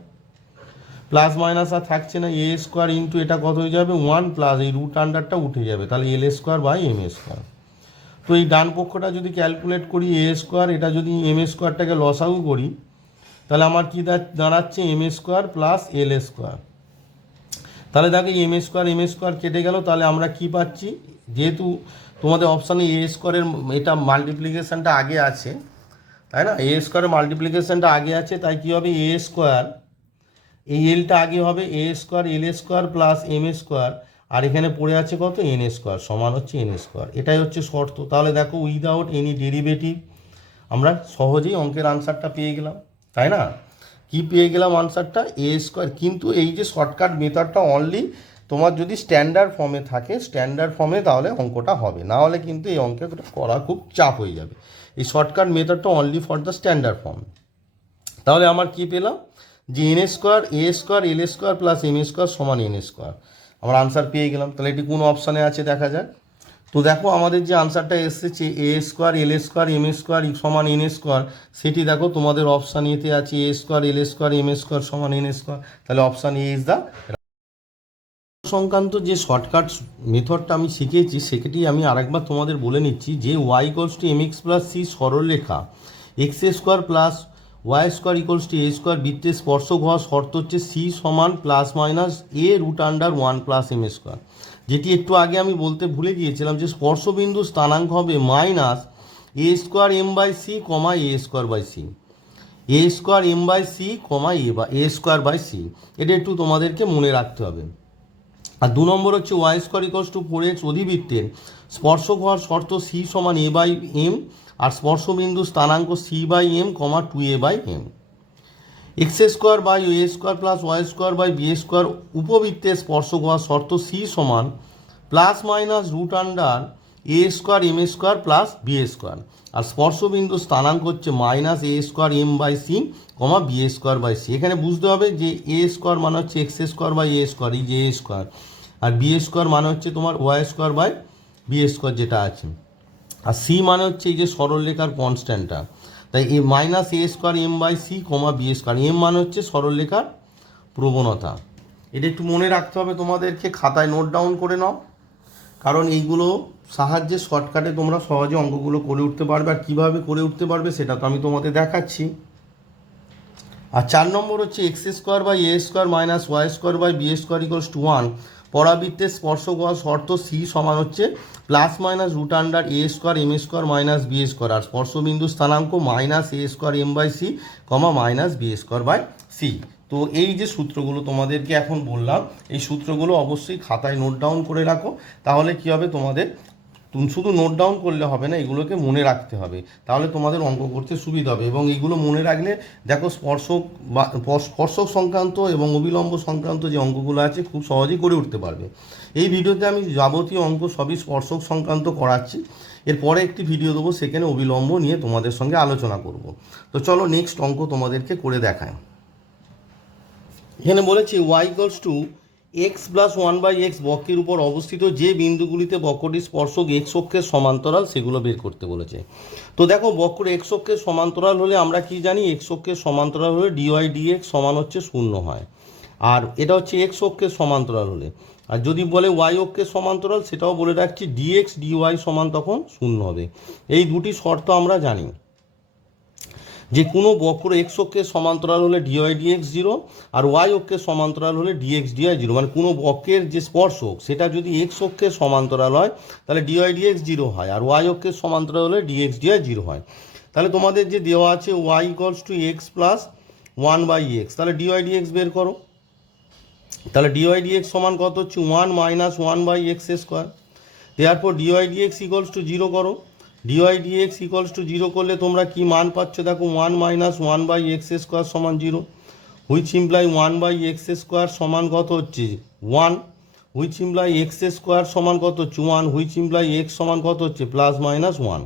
plus minus আর থাকছে না, এ স্কোয়ার ইন্টু এটা কত হয়ে যাবে ওয়ান প্লাস এই রুট আন্ডারটা উঠে যাবে, তাহলে L square by M square. তো এই ডান পক্ষটা যদি ক্যালকুলেট করি এ স্কোয়ার, এটা যদি এম স্কোয়ারটাকে লসাগু করি, তাহলে আমার কি দাঁড়াচ্ছে M square plus L square, তাহলে দেখো এম স্কোয়ার কেটে গেল, তাহলে আমরা কি পাচ্ছি, যেহেতু তোমাদের অপশানে এ স্কোয়ারের এটা মাল্টিপ্লিকেশানটা আগে আছে, তাই না, এ স্কোয়ারের মাল্টিপ্লিকেশানটা আগে আছে, তাই কী হবে এ স্কোয়ার, এই এলটা আগে হবে এ square L square plus M square, আর এখানে পড়ে আছে কত এন স্কোয়ার সমান হচ্ছে এন স্কোয়ার, এটাই হচ্ছে শর্ত। তাহলে দেখো উইদাউট এনি ডেরিভেটিভ আমরা সহজেই অঙ্কের আনসারটা পেয়ে গেলাম, তাই না, কি পেয়ে গেলাম আনসারটা এ স্কোয়ার। কিন্তু এই যে শর্টকাট মেথডটা অনলি তোমার যদি স্ট্যান্ডার্ড ফর্মে থাকে, স্ট্যান্ডার্ড ফর্মে তাহলে অঙ্কটা হবে, না হলে কিন্তু এই অঙ্কটা করা খুব চাপ হয়ে যাবে। এই শর্টকাট মেথডটা only for the standard form. তাহলে আমার কি পেলাম যে N square A square L square plus M square সমান এন স্কোয়ার, আমার আনসার পেয়ে গেলাম। তাহলে এটি কোন অপশানে আছে দেখা যায়, তো দেখো আমাদের যে আনসারটা এসেছে এ square L square M square সমান এন স্কোয়ার, সেটি দেখো তোমাদের অপশান এতে আছে এ square L square M square সমান এন স্কোয়ার, তাহলে অপশান এ ইজ দ্য সংক্রান্ত যে শর্টকাট মেথডটা আমি শিখিয়েছি সেটি আমি আরেকবার তোমাদের বলে নিচ্ছি, যে Y equals to M x plus C সরলরেখা X square plus Y square equals to A square বৃত্তে স্পর্শক হওয়ার শর্ত হচ্ছে সি সমান plus minus A root under one plus M square, যেটি একটু আগে আমি বলতে ভুলে গিয়েছিলাম যে স্পর্শবিন্দু স্থানাঙ্ক হবে minus A square M by C comma a square by c, A square M by C comma a square by c, এটা একটু তোমাদেরকে মনে রাখতে হবে। আর দু নম্বর হচ্ছে y square equals to 4x অধিবৃত্তের স্পর্শক হওয়ার শর্ত সি সমান এ বাই এম, আর স্পর্শবিন্দু স্থানাঙ্ক C by M comma 2a by M, X square by A square plus Y square by B square উপবৃত্তের স্পর্শক হওয়ার শর্ত সি সমান plus minus root under A square M square plus B square, আর স্পর্শবিন্দু স্থানাঙ্ক হচ্ছে minus A square M by C comma B square by C. এখানে বুঝতে হবে যে এ স্কোয়ার মানে হচ্ছে X square by A square, এই যে এ স্কোয়ার, আর বি স্কোয়ার মানে হচ্ছে তোমার y square by B square যেটা আছে, আর সি মানে হচ্ছে এই যে সরলরেখার কনস্ট্যান্টটা, তাই এই minus A square M by C comma B square, M মানে হচ্ছে সরলরেখার প্রবণতা। এটা একটু মনে রাখতে হবে তোমাদেরকে, খাতায় নোট ডাউন করে নাও, কারণ এইগুলো সাহায্যে শর্টকাটে তোমরা সহজে অঙ্কগুলো করে উঠতে পারবে, আর কীভাবে করে উঠতে পারবে সেটা তো আমি তোমাদের দেখাচ্ছি। আর 4 নম্বর হচ্ছে X square by A square minus Y square by B square equals to 1 পরাবৃত্তের স্পর্শক হওয়ার শর্ত সি সমান হচ্ছে plus minus root under A square M square minus B square, আর স্পর্শবিন্দু স্থানাঙ্ক minus A square M by C comma minus B square by C. তো এই যে সূত্রগুলো তোমাদেরকে এখন বললাম, এই সূত্রগুলো অবশ্যই খাতায় নোট ডাউন করে রাখো, তাহলে কী হবে তোমাদের, তুমি শুধু নোট ডাউন করলে হবে না, এগুলোকে মনে রাখতে হবে, তাহলে তোমাদের অঙ্ক করতে সুবিধা হবে। এবং এগুলো মনে রাখলে দেখো স্পর্শক সংক্রান্ত এবং অবিলম্ব সংক্রান্ত যে অঙ্কগুলো আছে খুব সহজেই করে উঠতে পারবে। এই ভিডিওতে আমি যাবতীয় অঙ্ক সবই স্পর্শক সংক্রান্ত করাচ্ছি, এরপরে একটি ভিডিও দেবো সেখানে অবিলম্ব নিয়ে তোমাদের সঙ্গে আলোচনা করব। তো চলো নেক্সট অঙ্ক তোমাদেরকে করে দেখায়। এখানে বলেছি y equals to x plus 1/x বক্রের উপর অবস্থিত যে বিন্দুগুলিতে বক্রটি স্পর্শক এক্স অক্ষের সমান্তরাল সেগুলো বের করতে বলেছে। তো দেখো বক্র এক্স অক্ষের সমান্তরাল হলে আমরা কি জানি, এক্স অক্ষের সমান্তরাল হলে ডিওয়াই ডিএক্স সমান হচ্ছে 0 হয়, আর এটা হচ্ছে এক্স অক্ষের সমান্তরাল হলে। আর যদি বলে ওয়াই অক্ষের সমান্তরাল সেটাও বলে রাখছি, ডিএক্স ডিওয়াই সমান তখন 0 হবে। এই দুটি শর্ত আমরা জানি, যে কোনো বক্র এক্স অক্ষের সমান্তরাল হলে ডিওয়াই ডিএক্স 0, আর ওয়াই অক্ষের সমান্তরাল হলে ডিএক্স ডিওয়াই 0, মানে কোনো বক্রের যে স্পর্শক সেটা যদি এক্স অক্ষের সমান্তরাল হয় তাহলে ডিওয়াই ডিএক্স 0 হয়, আর ওয়াই অক্ষের সমান্তরাল হলে ডিএক্স ডিওয়াই 0 হয়। তাহলে তোমাদের যে দেওয়া আছে y equals to x plus 1/x, তাহলে ডিওয়াই ডিএক্স বের করো, তাহলে ডিওয়াই ডিএক্স সমান কত হচ্ছে 1 minus 1/x square, therefore dy dx equals to 0 করো, ডিওয়াই ডিএক্স ইকুয়ালস টু 0 করলে তোমরা কি মান পাচ্ছ দেখো, 1 মাইনাস 1/x স্কোয়ার সমান 0, হুইচ ইমপ্লাই 1/x² সমান কত হচ্ছে 1, হুইচ ইমপ্লাই x² সমান কত হচ্ছে 1, হুইচ ইমপ্লাই x সমান কত হচ্ছে +-1।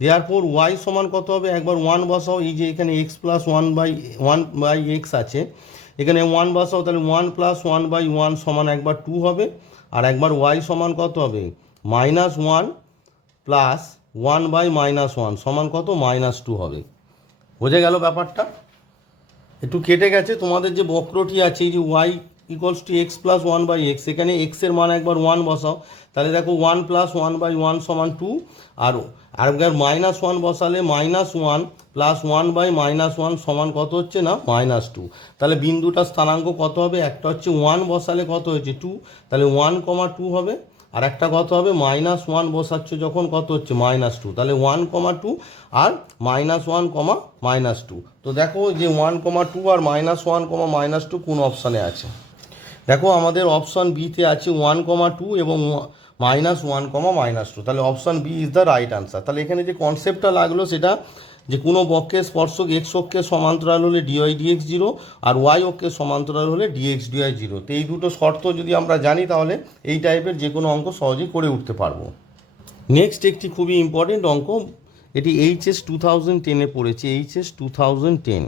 দেয়ারফর y সমান কত হবে, একবার 1 বসাও, এই যে এখানে x + 1/x আছে, এখানে 1 বসাও, তাহলে 1 + 1/1 সমান একবার 2 হবে, আর একবার y সমান কত হবে -1 + 1/-1 সমান কত -2 হবে। বোঝা গেল ব্যাপারটা? একটু কেটে গেছে। তোমাদের যে বক্রটি আছে এই যে y = x + 1/x, এখানে x এর মান একবার 1 বসাও, তাহলে দেখো 1 + 1/1 সমান 2, আর একবার -1 বসালে -1 + 1/-1 সমান কত হচ্ছে না -2। তাহলে বিন্দুটা স্থানাঙ্ক কত হবে, একটা হচ্ছে 1 বসালে কত হয়েছে 2, তাহলে 1, 2 হবে, আর একটা কত হবে -1 বসাচ্ছ যখন কত হচ্ছে -2, তাহলে 1, 2 আর -1, -2। তো দেখো যে 1, 2 আর -1, -2 কোন অপশানে আছে। দেখো আমাদের অপশান বিতে আছে 1, 2 এবং -1, -2, তাহলে option B is the right answer. তাহলে এখানে যে কনসেপ্টটা লাগলো সেটা যে কোনো বক্রের স্পর্শক x অক্ষের সমান্তরাল হলে dy dx 0 আর y অক্ষের সমান্তরাল হলে dx dy 0। তো এই দুটো শর্ত যদি আমরা জানি তাহলে এই টাইপের যে কোনো অঙ্ক সহজেই করে উঠতে পারবো। নেক্সট একটি খুবই ইম্পর্টেন্ট অঙ্ক, এটি HS 2010-এ পড়েছে, HS 2010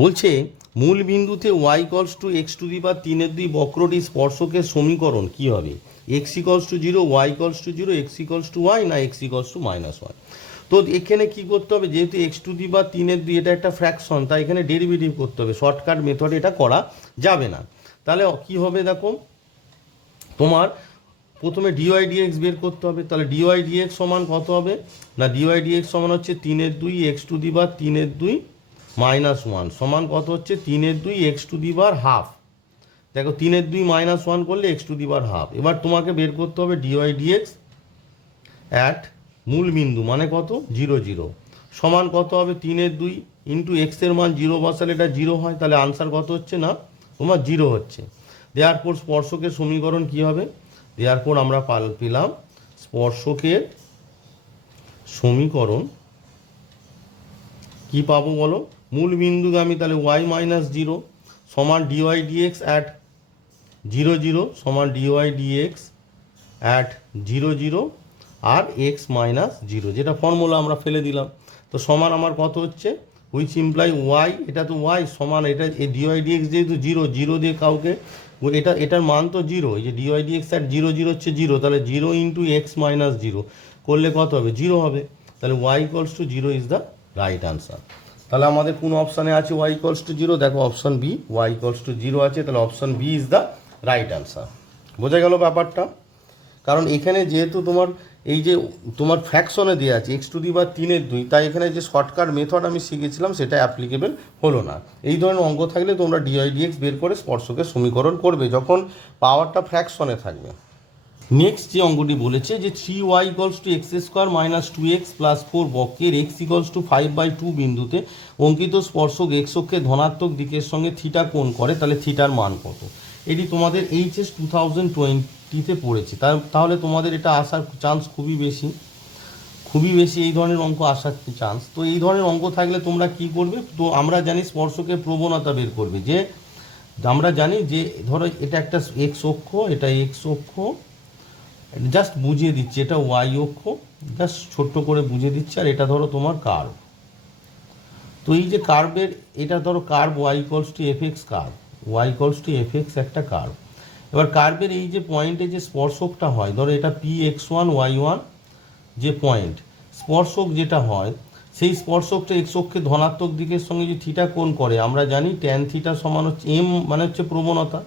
বলছে মূল বিন্দুতে y = x⁴ বক্রটি স্পর্শকের সমীকরণ কী হবে, x = 0, y = 0, x = y না x = -1। তো এখানে কি করতে হবে, যেহেতু x⁴ এটা একটা ফ্র্যাকশন, তাই এখানে ডেরিভেটিভ করতে হবে, শর্টকাট মেথডে এটা করা যাবে না। তাহলে কি হবে দেখো, তোমার প্রথমে dy dx বের করতে হবে, তাহলে dy dx সমান কত হবে না, dy dx সমান হচ্ছে 3/2 x⁴ -1 সমান কত হচ্ছে 3/2 x⁴। দেখো 3/2 -1 করলে x⁴। এবার তোমাকে বের করতে হবে dy dx অ্যাট মূল বিন্দু মানে কত 0, 0 সমান কত হবে 3/2 ইন্টু x এর মান 0 বসালে এটা 0 হয়, তাহলে আনসার কত হচ্ছে না তোমার 0 হচ্ছে। দেয়ারপর স্পর্শকের সমীকরণ কি হবে, দেয়ারপর আমরা পেলাম স্পর্শকের সমীকরণ কি পাবো বলো, মূল বিন্দুগামী তাহলে y - 0 সমান dy dx অ্যাট 0, 0 সমান dy dx অ্যাট 0, 0 আর x - 0, যেটা ফর্মুলা আমরা ফেলে দিলাম। তো সমান আমার কত হচ্ছে, হুইচ ইমপ্লাই y, এটা তো y সমান, এটা এই dy dx যেহেতু 0, 0 দিয়ে কাউকে এটার মান তো 0, এই যে dy dx অ্যাট 0, 0 হচ্ছে 0, তাহলে 0 ইন্টু x - 0 করলে কত হবে 0 হবে, তাহলে y = 0 is the right answer. তাহলে আমাদের কোন অপশানে আছে y = 0, দেখো অপশান বি y = 0 আছে, তাহলে option B is the right answer. বোঝা গেল ব্যাপারটা? কারণ এখানে যেহেতু তোমার এই যে তোমার ফ্র্যাকশনে দেওয়া আছে x⁴, তাই এখানে যে শর্টকাট মেথড আমি শিখেছিলাম সেটা অ্যাপ্লিকেবল হলো না। এই ধরনের অঙ্ক থাকলে তোমরা dy dx বের করে স্পর্শকের সমীকরণ করবে যখন পাওয়ারটা ফ্র্যাকশনে থাকবে। নেক্সট যে অঙ্কটি বলেছে যে 3y = x² - 2x + 4 বক্রের x = 5/2 বিন্দুতে অঙ্কিত স্পর্শক x অক্ষে ধনাত্মক দিকের সঙ্গে থিটা কোণ করে, তাহলে থিটার মান কত। এটি তোমাদের HS 2020-তে পড়েছে, তাহলে তোমাদের এটা আসার চান্স খুবই বেশি এই ধরনের অঙ্ক আসার চান্স। তো এই ধরনের অঙ্ক থাকলে তোমরা কি করবে, তো আমরা জানি স্পর্শকের প্রবণতা বের করবে, যে আমরা জানি যে ধরো এটা একটা x অক্ষ, এটা x অক্ষ, জাস্ট বুঝিয়ে দিচ্ছি, এটা y অক্ষ, জাস্ট ছোট্ট করে বুঝিয়ে দিচ্ছি, আর এটা ধরো তোমার কার্ভ। তো এই যে কার্ভের, এটা ধরো curve y = fx, curve y = fx একটা কার্ভ। এবার কার্ভের এই যে পয়েন্টে যে স্পর্শকটা হয়, ধরো এটা px1 y1 যে পয়েন্ট স্পর্শক যেটা হয়, সেই স্পর্শকটা x অক্ষে ধনাত্মক দিকের সঙ্গে যে থিটা কোণ করে, আমরা জানি tan থিটা সমান হচ্ছে m মানে হচ্ছে প্রবণতা,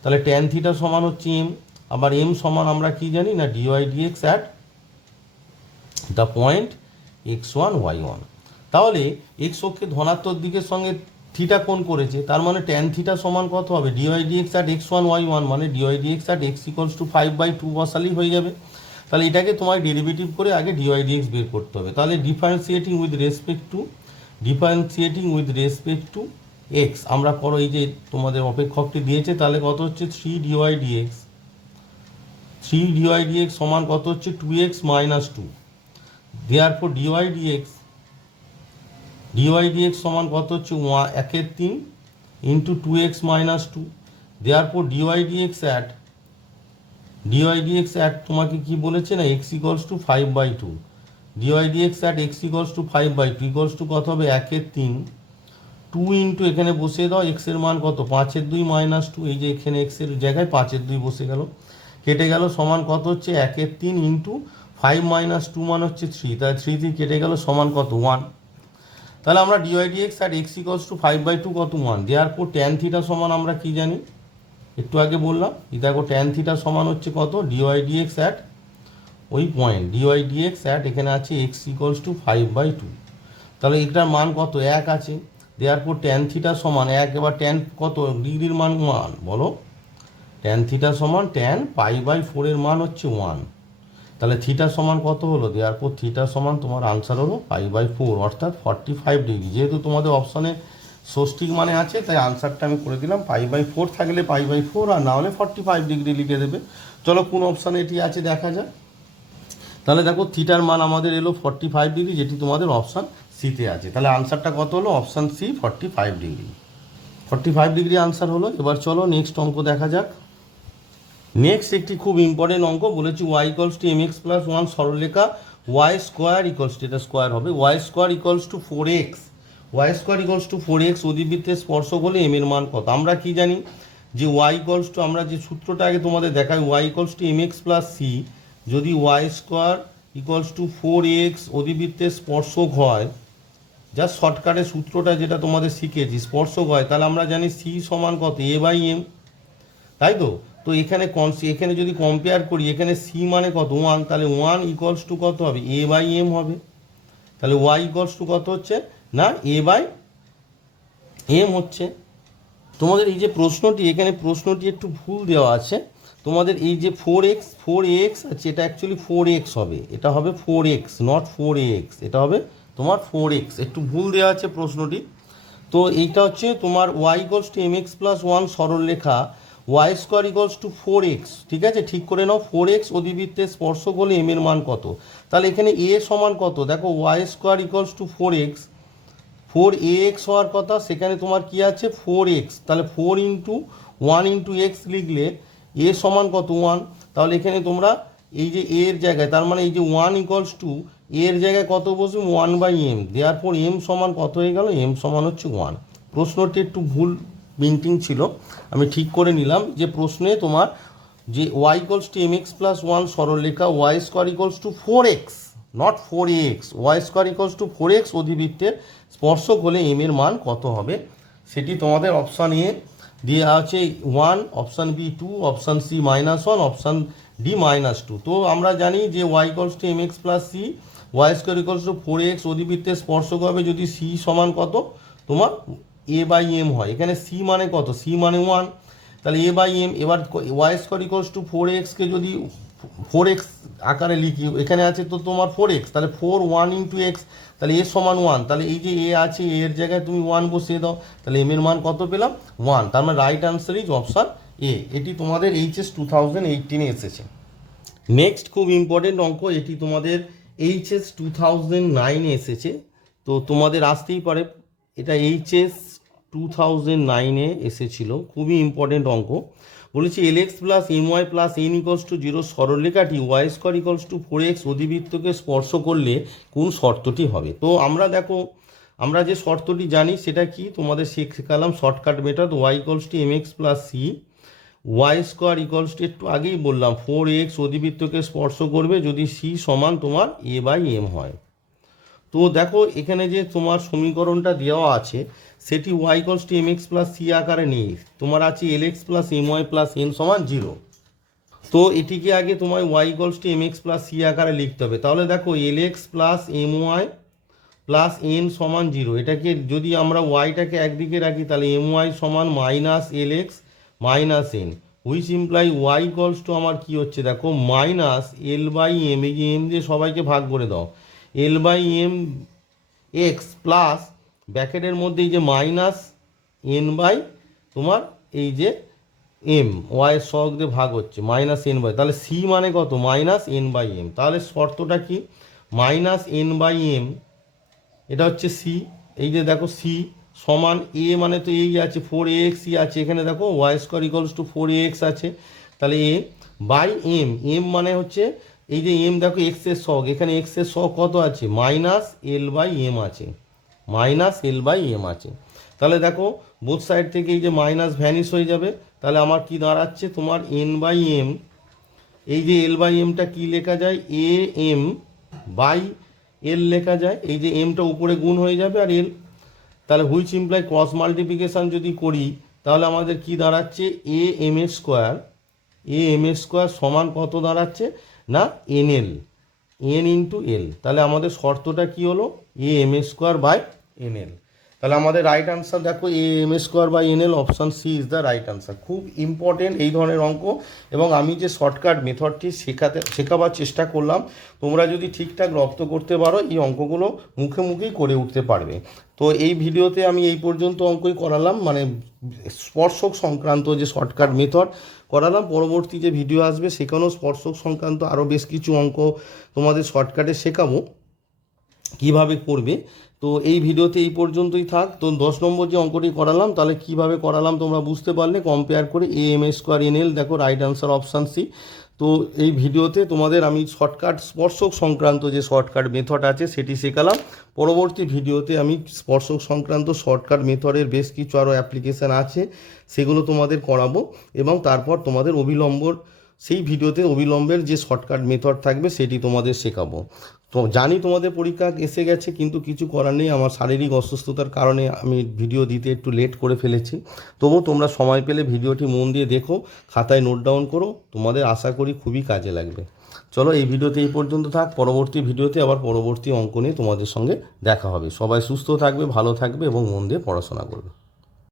তাহলে tan থিটা সমান হচ্ছে m, আবার m সমান আমরা কি জানি না dy dx at the point x1 y1। তাহলে x অক্ষে ধনাত্মক দিকের সঙ্গে থিটা কোণ করেছে, তার মানে tan থিটা সমান কত হবে dy dx at x1 y1, মানে dy dx অ্যাট x = 5/2 বসালেই হয়ে যাবে। তাহলে এটাকে তোমার ডেরিভেটিভ করে আগে dy dx বের করতে হবে, তাহলে differentiating with respect two x আমরা করো, এই যে তোমাদের অপেক্ষকটি দিয়েছে, তাহলে কত হচ্ছে 3 dy dx সমান কত হচ্ছে 2x - 2। Therefore dy dx dy dx সমান কত হচ্ছে 1/3 into 2x minus 2। Therefore dy dx at তোমাকে কি বলেছে না X equals to 5/2। Dy dx at x equals to 5/2 equals to কত হবে 1/3 2 ইন্টু এখানে বসিয়ে দাও এক্সের মান কত 5/2 মাইনাস 2, এই যে এখানে এক্সের জায়গায় 5/2 বসে গেল, কেটে গেল, সমান কত হচ্ছে 1/3 ইন্টু 5 মাইনাস 2 মান হচ্ছে 3, তাহলে 3 কেটে গেল সমান কত 1। তাহলে আমরা dy dx at x equals to 5/2 কত 1। দেওয়ার ট্যান থিটা সমান আমরা কি জানি একটু আগে বললাম, দেখো ট্যান থিটা সমান হচ্ছে কত ডিওয়াই ডিএক্স অ্যাট ওই পয়েন্ট ডিওয়াই ডিএক্স অ্যাট এখানে আছে এক্স ইকলস টু 5/2, তাহলে এটার মান কত 1 আছে। দেওয়ার ট্যান থিটা সমান 1, এবার ট্যান কত ডিগ্রির মান 1 বলো, ট্যান থিটা সমান ট্যান π/4 এর মান হচ্ছে 1, তাহলে থিটা সমান কত হলো, দেওয়ার থিটা সমান তোমার আনসার হলো π/4 অর্থাৎ 45 ডিগ্রি। যেহেতু তোমাদের অপশানে ষষ্ঠিক মানে আছে তাই আনসারটা আমি করে দিলাম, π/4 থাকলে π/4 আর না হলে 45 ডিগ্রি লিখে দেবে। চলো কোন অপশানে এটি আছে দেখা যাক। তাহলে দেখো থিটার মান আমাদের এলো 45 ডিগ্রি, যেটি তোমাদের অপশান সিতে আছে। তাহলে আনসারটা কত হলো, option C 45 degree. 45 degree answer হলো। এবার চলো নেক্সট অঙ্ক দেখা যাক। নেক্সট একটি খুব ইম্পর্টেন্ট অঙ্ক বলেছি y equals to M x plus 1 সরলরেখা ওয়াই স্কোয়ার ইকলস টু, এটা স্কোয়ার হবে, y square equals to 4x, y square equals to 4x অধিবৃত্তের স্পর্শক হলে এম এর মান কত। আমরা কি জানি যে ওয়াই ইকলস টু, আমরা যে সূত্রটা আগে তোমাদের দেখাই, Y equals to M x plus C, যদি Y square equals to 4x অধিবৃত্তের স্পর্শক হয়, জাস্ট শর্টকাটের সূত্রটা যেটা তোমাদের শিখেছি, স্পর্শক হয়, তাহলে আমরা জানি সি সমান কত a/m, তাই তো। তো এখানে এখানে যদি কম্পেয়ার করি, এখানে সি মানে কত 1, তাহলে 1 ইকলস টু কত হবে a/m হবে। তাহলে ওয়াই ইকলস টু কত হচ্ছে না a/m হচ্ছে। তোমাদের এই যে প্রশ্নটি, এখানে প্রশ্নটি একটু ভুল দেওয়া আছে। তোমাদের এই যে 4x আছে, এটা অ্যাকচুয়ালি 4x হবে, এটা হবে 4x নট 4ax, এটা হবে তোমার 4x, একটু ভুল দেওয়া আছে প্রশ্নটি। তো এইটা হচ্ছে তোমার Y equals to M x plus 1 সরলরেখা y square equals to 4x, ঠিক আছে, ঠিক করে নাও। 4x অধিবৃত্তের স্পর্শক হলে এম এর মান কত। তাহলে এখানে এ সমান কত, দেখো Y square equals to 4x, 4ax হওয়ার কথা, সেখানে তোমার কি আছে 4x, তাহলে 4 ইন্টু 1 ইন্টু এক্স লিখলে এ সমান কত 1। তাহলে এখানে তোমরা এই যে এর জায়গায়, তার মানে এই যে 1 ইকলস টু এর জায়গায় কত বসবে 1/m, দেওয়ার পর এম সমান কত হয়ে গেল, এম সমান হচ্ছে 1। প্রশ্নটি একটু ভুল প্রিন্টিং ছিল, আমি ঠিক করে নিলাম। যে প্রশ্নে তোমার যে Y equals to M x plus 1 সরলরেখা y square equals to 4x not 4ax, y square equals to 4x অধিবৃত্তের স্পর্শক হলে এম এর মান কত হবে, সেটি তোমাদের অপশান এ দিয়ে আছে 1, option B 2, option C -1, option D -2। তো আমরা জানি যে Y equals to M x plus C Y square equals to 4x অধিবৃত্তের স্পর্শক হবে যদি সি সমান কত তোমার a/m হয়। এখানে সি মানে কত, সি মানে 1, তাহলে a/m। এবার ওয়াই স্কোয়ার ইকলস টু 4xকে যদি 4x আকারে লিখি, এখানে আছে তো তোমার 4x, তাহলে 4 1 ইন্টু এক্স, তাহলে এ সমান 1, তাহলে এই যে এ আছে এর জায়গায় তুমি 1 বসিয়ে দাও, তাহলে এম এর মান কত পেলাম 1। তার মানে right answer is option A. এটি তোমাদের এইচএস 2018 এসেছে। নেক্সট খুব ইম্পর্টেন্ট অঙ্ক, এটি তোমাদের এইচএস 2009 এসেছে, তো তোমাদের আসতেই পারে, এটা এইচএস 2009 এসেছিল, খুবই ইম্পর্টেন্ট অঙ্ক। বলেছি LX plus M Y plus N equals to 0 সরলরেখাটি Y square equals to 4x অধিবৃত্তকে স্পর্শ করলে কোন শর্তটি হবে। তো আমরা দেখো, আমরা যে শর্তটি জানি সেটা কি তোমাদের শেখালাম, shortcut method, Y equals to M x plus C Y square equals to, একটু আগেই বললাম 4x অধিবৃত্তকে স্পর্শ করবে যদি সি সমান তোমার a/m হয়। তো দেখো এখানে যে তোমার সমীকরণটা দেওয়া আছে সেটি Y equals to M x plus C আকারে নেই, তোমার আছে L X plus M Y plus N সমান 0। তো এটিকে আগে তোমার Y equals to M x plus C আকারে লিখতে হবে। তাহলে দেখো L X plus M Y plus N সমান 0, এটাকে যদি আমরা ওয়াইটাকে একদিকে রাখি তাহলে এম ওয়াই সমান minus L X minus N, which imply Y equals to আমার কি হচ্ছে দেখো মাইনাস L/m, এই যে এম দিয়ে সবাইকে ভাগ করে দাও, L/m এক্স প্লাস ব্র্যাকেটের মধ্যে এই যে মাইনাস এন বাই তোমার এই যে এম ওয়াইয়ের সহগ দিয়ে ভাগ হচ্ছে -n/, তাহলে সি মানে কত -n/m। তাহলে শর্তটা কি -n/m, এটা হচ্ছে সি, এই যে দেখো সি সমান এ মানে তো এই আছে 4ax আছে, এখানে দেখো Y square equals to 4ax আছে, তাহলে এ বাই এম, এম মানে হচ্ছে এই যে এম দেখো এক্সের সহগ, এখানে এক্সের সহগ কত আছে মাইনাস এল বাই এম আছে, মাইনাস এল বাই এম আছে। তাহলে দেখো বোথ সাইড থেকে এই যে মাইনাস ভ্যানিশ হয়ে যাবে, তাহলে আমার কি দাঁড়াচ্ছে তোমার এন বাই এম, এই যে এল বাই এমটা কী লেখা যায় এ এম বাই এল লেখা যায়, এই যে এমটা উপরে গুণ হয়ে যাবে আর এল, তাহলে হুইচ ইমপ্লাই ক্রস মাল্টিপ্লিকেশান যদি করি তাহলে আমাদের কি দাঁড়াচ্ছে a m a square, a m a square সমান কত দাঁড়াচ্ছে না n l, n into l, তাহলে আমাদের শর্তটা কি হলো a m a square by n l. তাহলে আমাদের রাইট আনসার দেখো a m a square by n l, option C is the right answer. খুব ইম্পর্টেন্ট এই ধরনের অঙ্ক, এবং আমি যে শর্টকাট মেথডটি শেখাবার চেষ্টা করলাম, তোমরা যদি ঠিকঠাক রপ্ত করতে পারো এই অঙ্কগুলো মুখে মুখেই করে উঠতে পারবে। তো এই ভিডিওতে আমি এই পর্যন্ত অঙ্কই করালাম, মানে স্পর্শক সংক্রান্ত যে শর্টকাট মেথড করালাম। পরবর্তী যে ভিডিও আসবে সেখানেও স্পর্শক সংক্রান্ত আরও বেশ কিছু অঙ্ক তোমাদের শর্টকাটে শেখাবো কিভাবে করবে। তো এই ভিডিওতে এই পর্যন্তই থাক। তো 10 নম্বর যে অঙ্কটি করালাম তাহলে কিভাবে করালাম তোমরা বুঝতে পারলে, কম্পেয়ার করে a m a square n l, দেখো রাইট আনসার অপশান সি। তো এই ভিডিওতে তোমাদের আমি শর্টকাট স্পর্শক সংক্রান্ত যে শর্টকাট মেথড আছে সেটি শেখালাম। পরবর্তী ভিডিওতে আমি স্পর্শক সংক্রান্ত শর্টকাট মেথডের বেশ কিছু আরও অ্যাপ্লিকেশান আছে সেগুলো তোমাদের করাবো, এবং তারপর তোমাদের অবিলম্বর সেই ভিডিওতে অবিলম্বের যে শর্টকাট মেথড থাকবে সেটি তোমাদের শেখাবো। তো জানি তোমাদের পরীক্ষা এসে গেছে, কিন্তু কিছু করার নেই, আমার শারীরিক অসুস্থতার কারণে আমি ভিডিও দিতে একটু লেট করে ফেলেছি। তবুও তোমরা সময় পেলে ভিডিওটি মন দিয়ে দেখো, খাতায় নোট ডাউন করো, তোমাদের আশা করি খুবই কাজে লাগবে। চলো এই ভিডিওতে এই পর্যন্ত থাক, পরবর্তী ভিডিওতে আবার পরবর্তী অঙ্ক নিয়ে তোমাদের সঙ্গে দেখা হবে। সবাই সুস্থ থাকবে, ভালো থাকবে এবং মন দিয়ে পড়াশোনা করবে।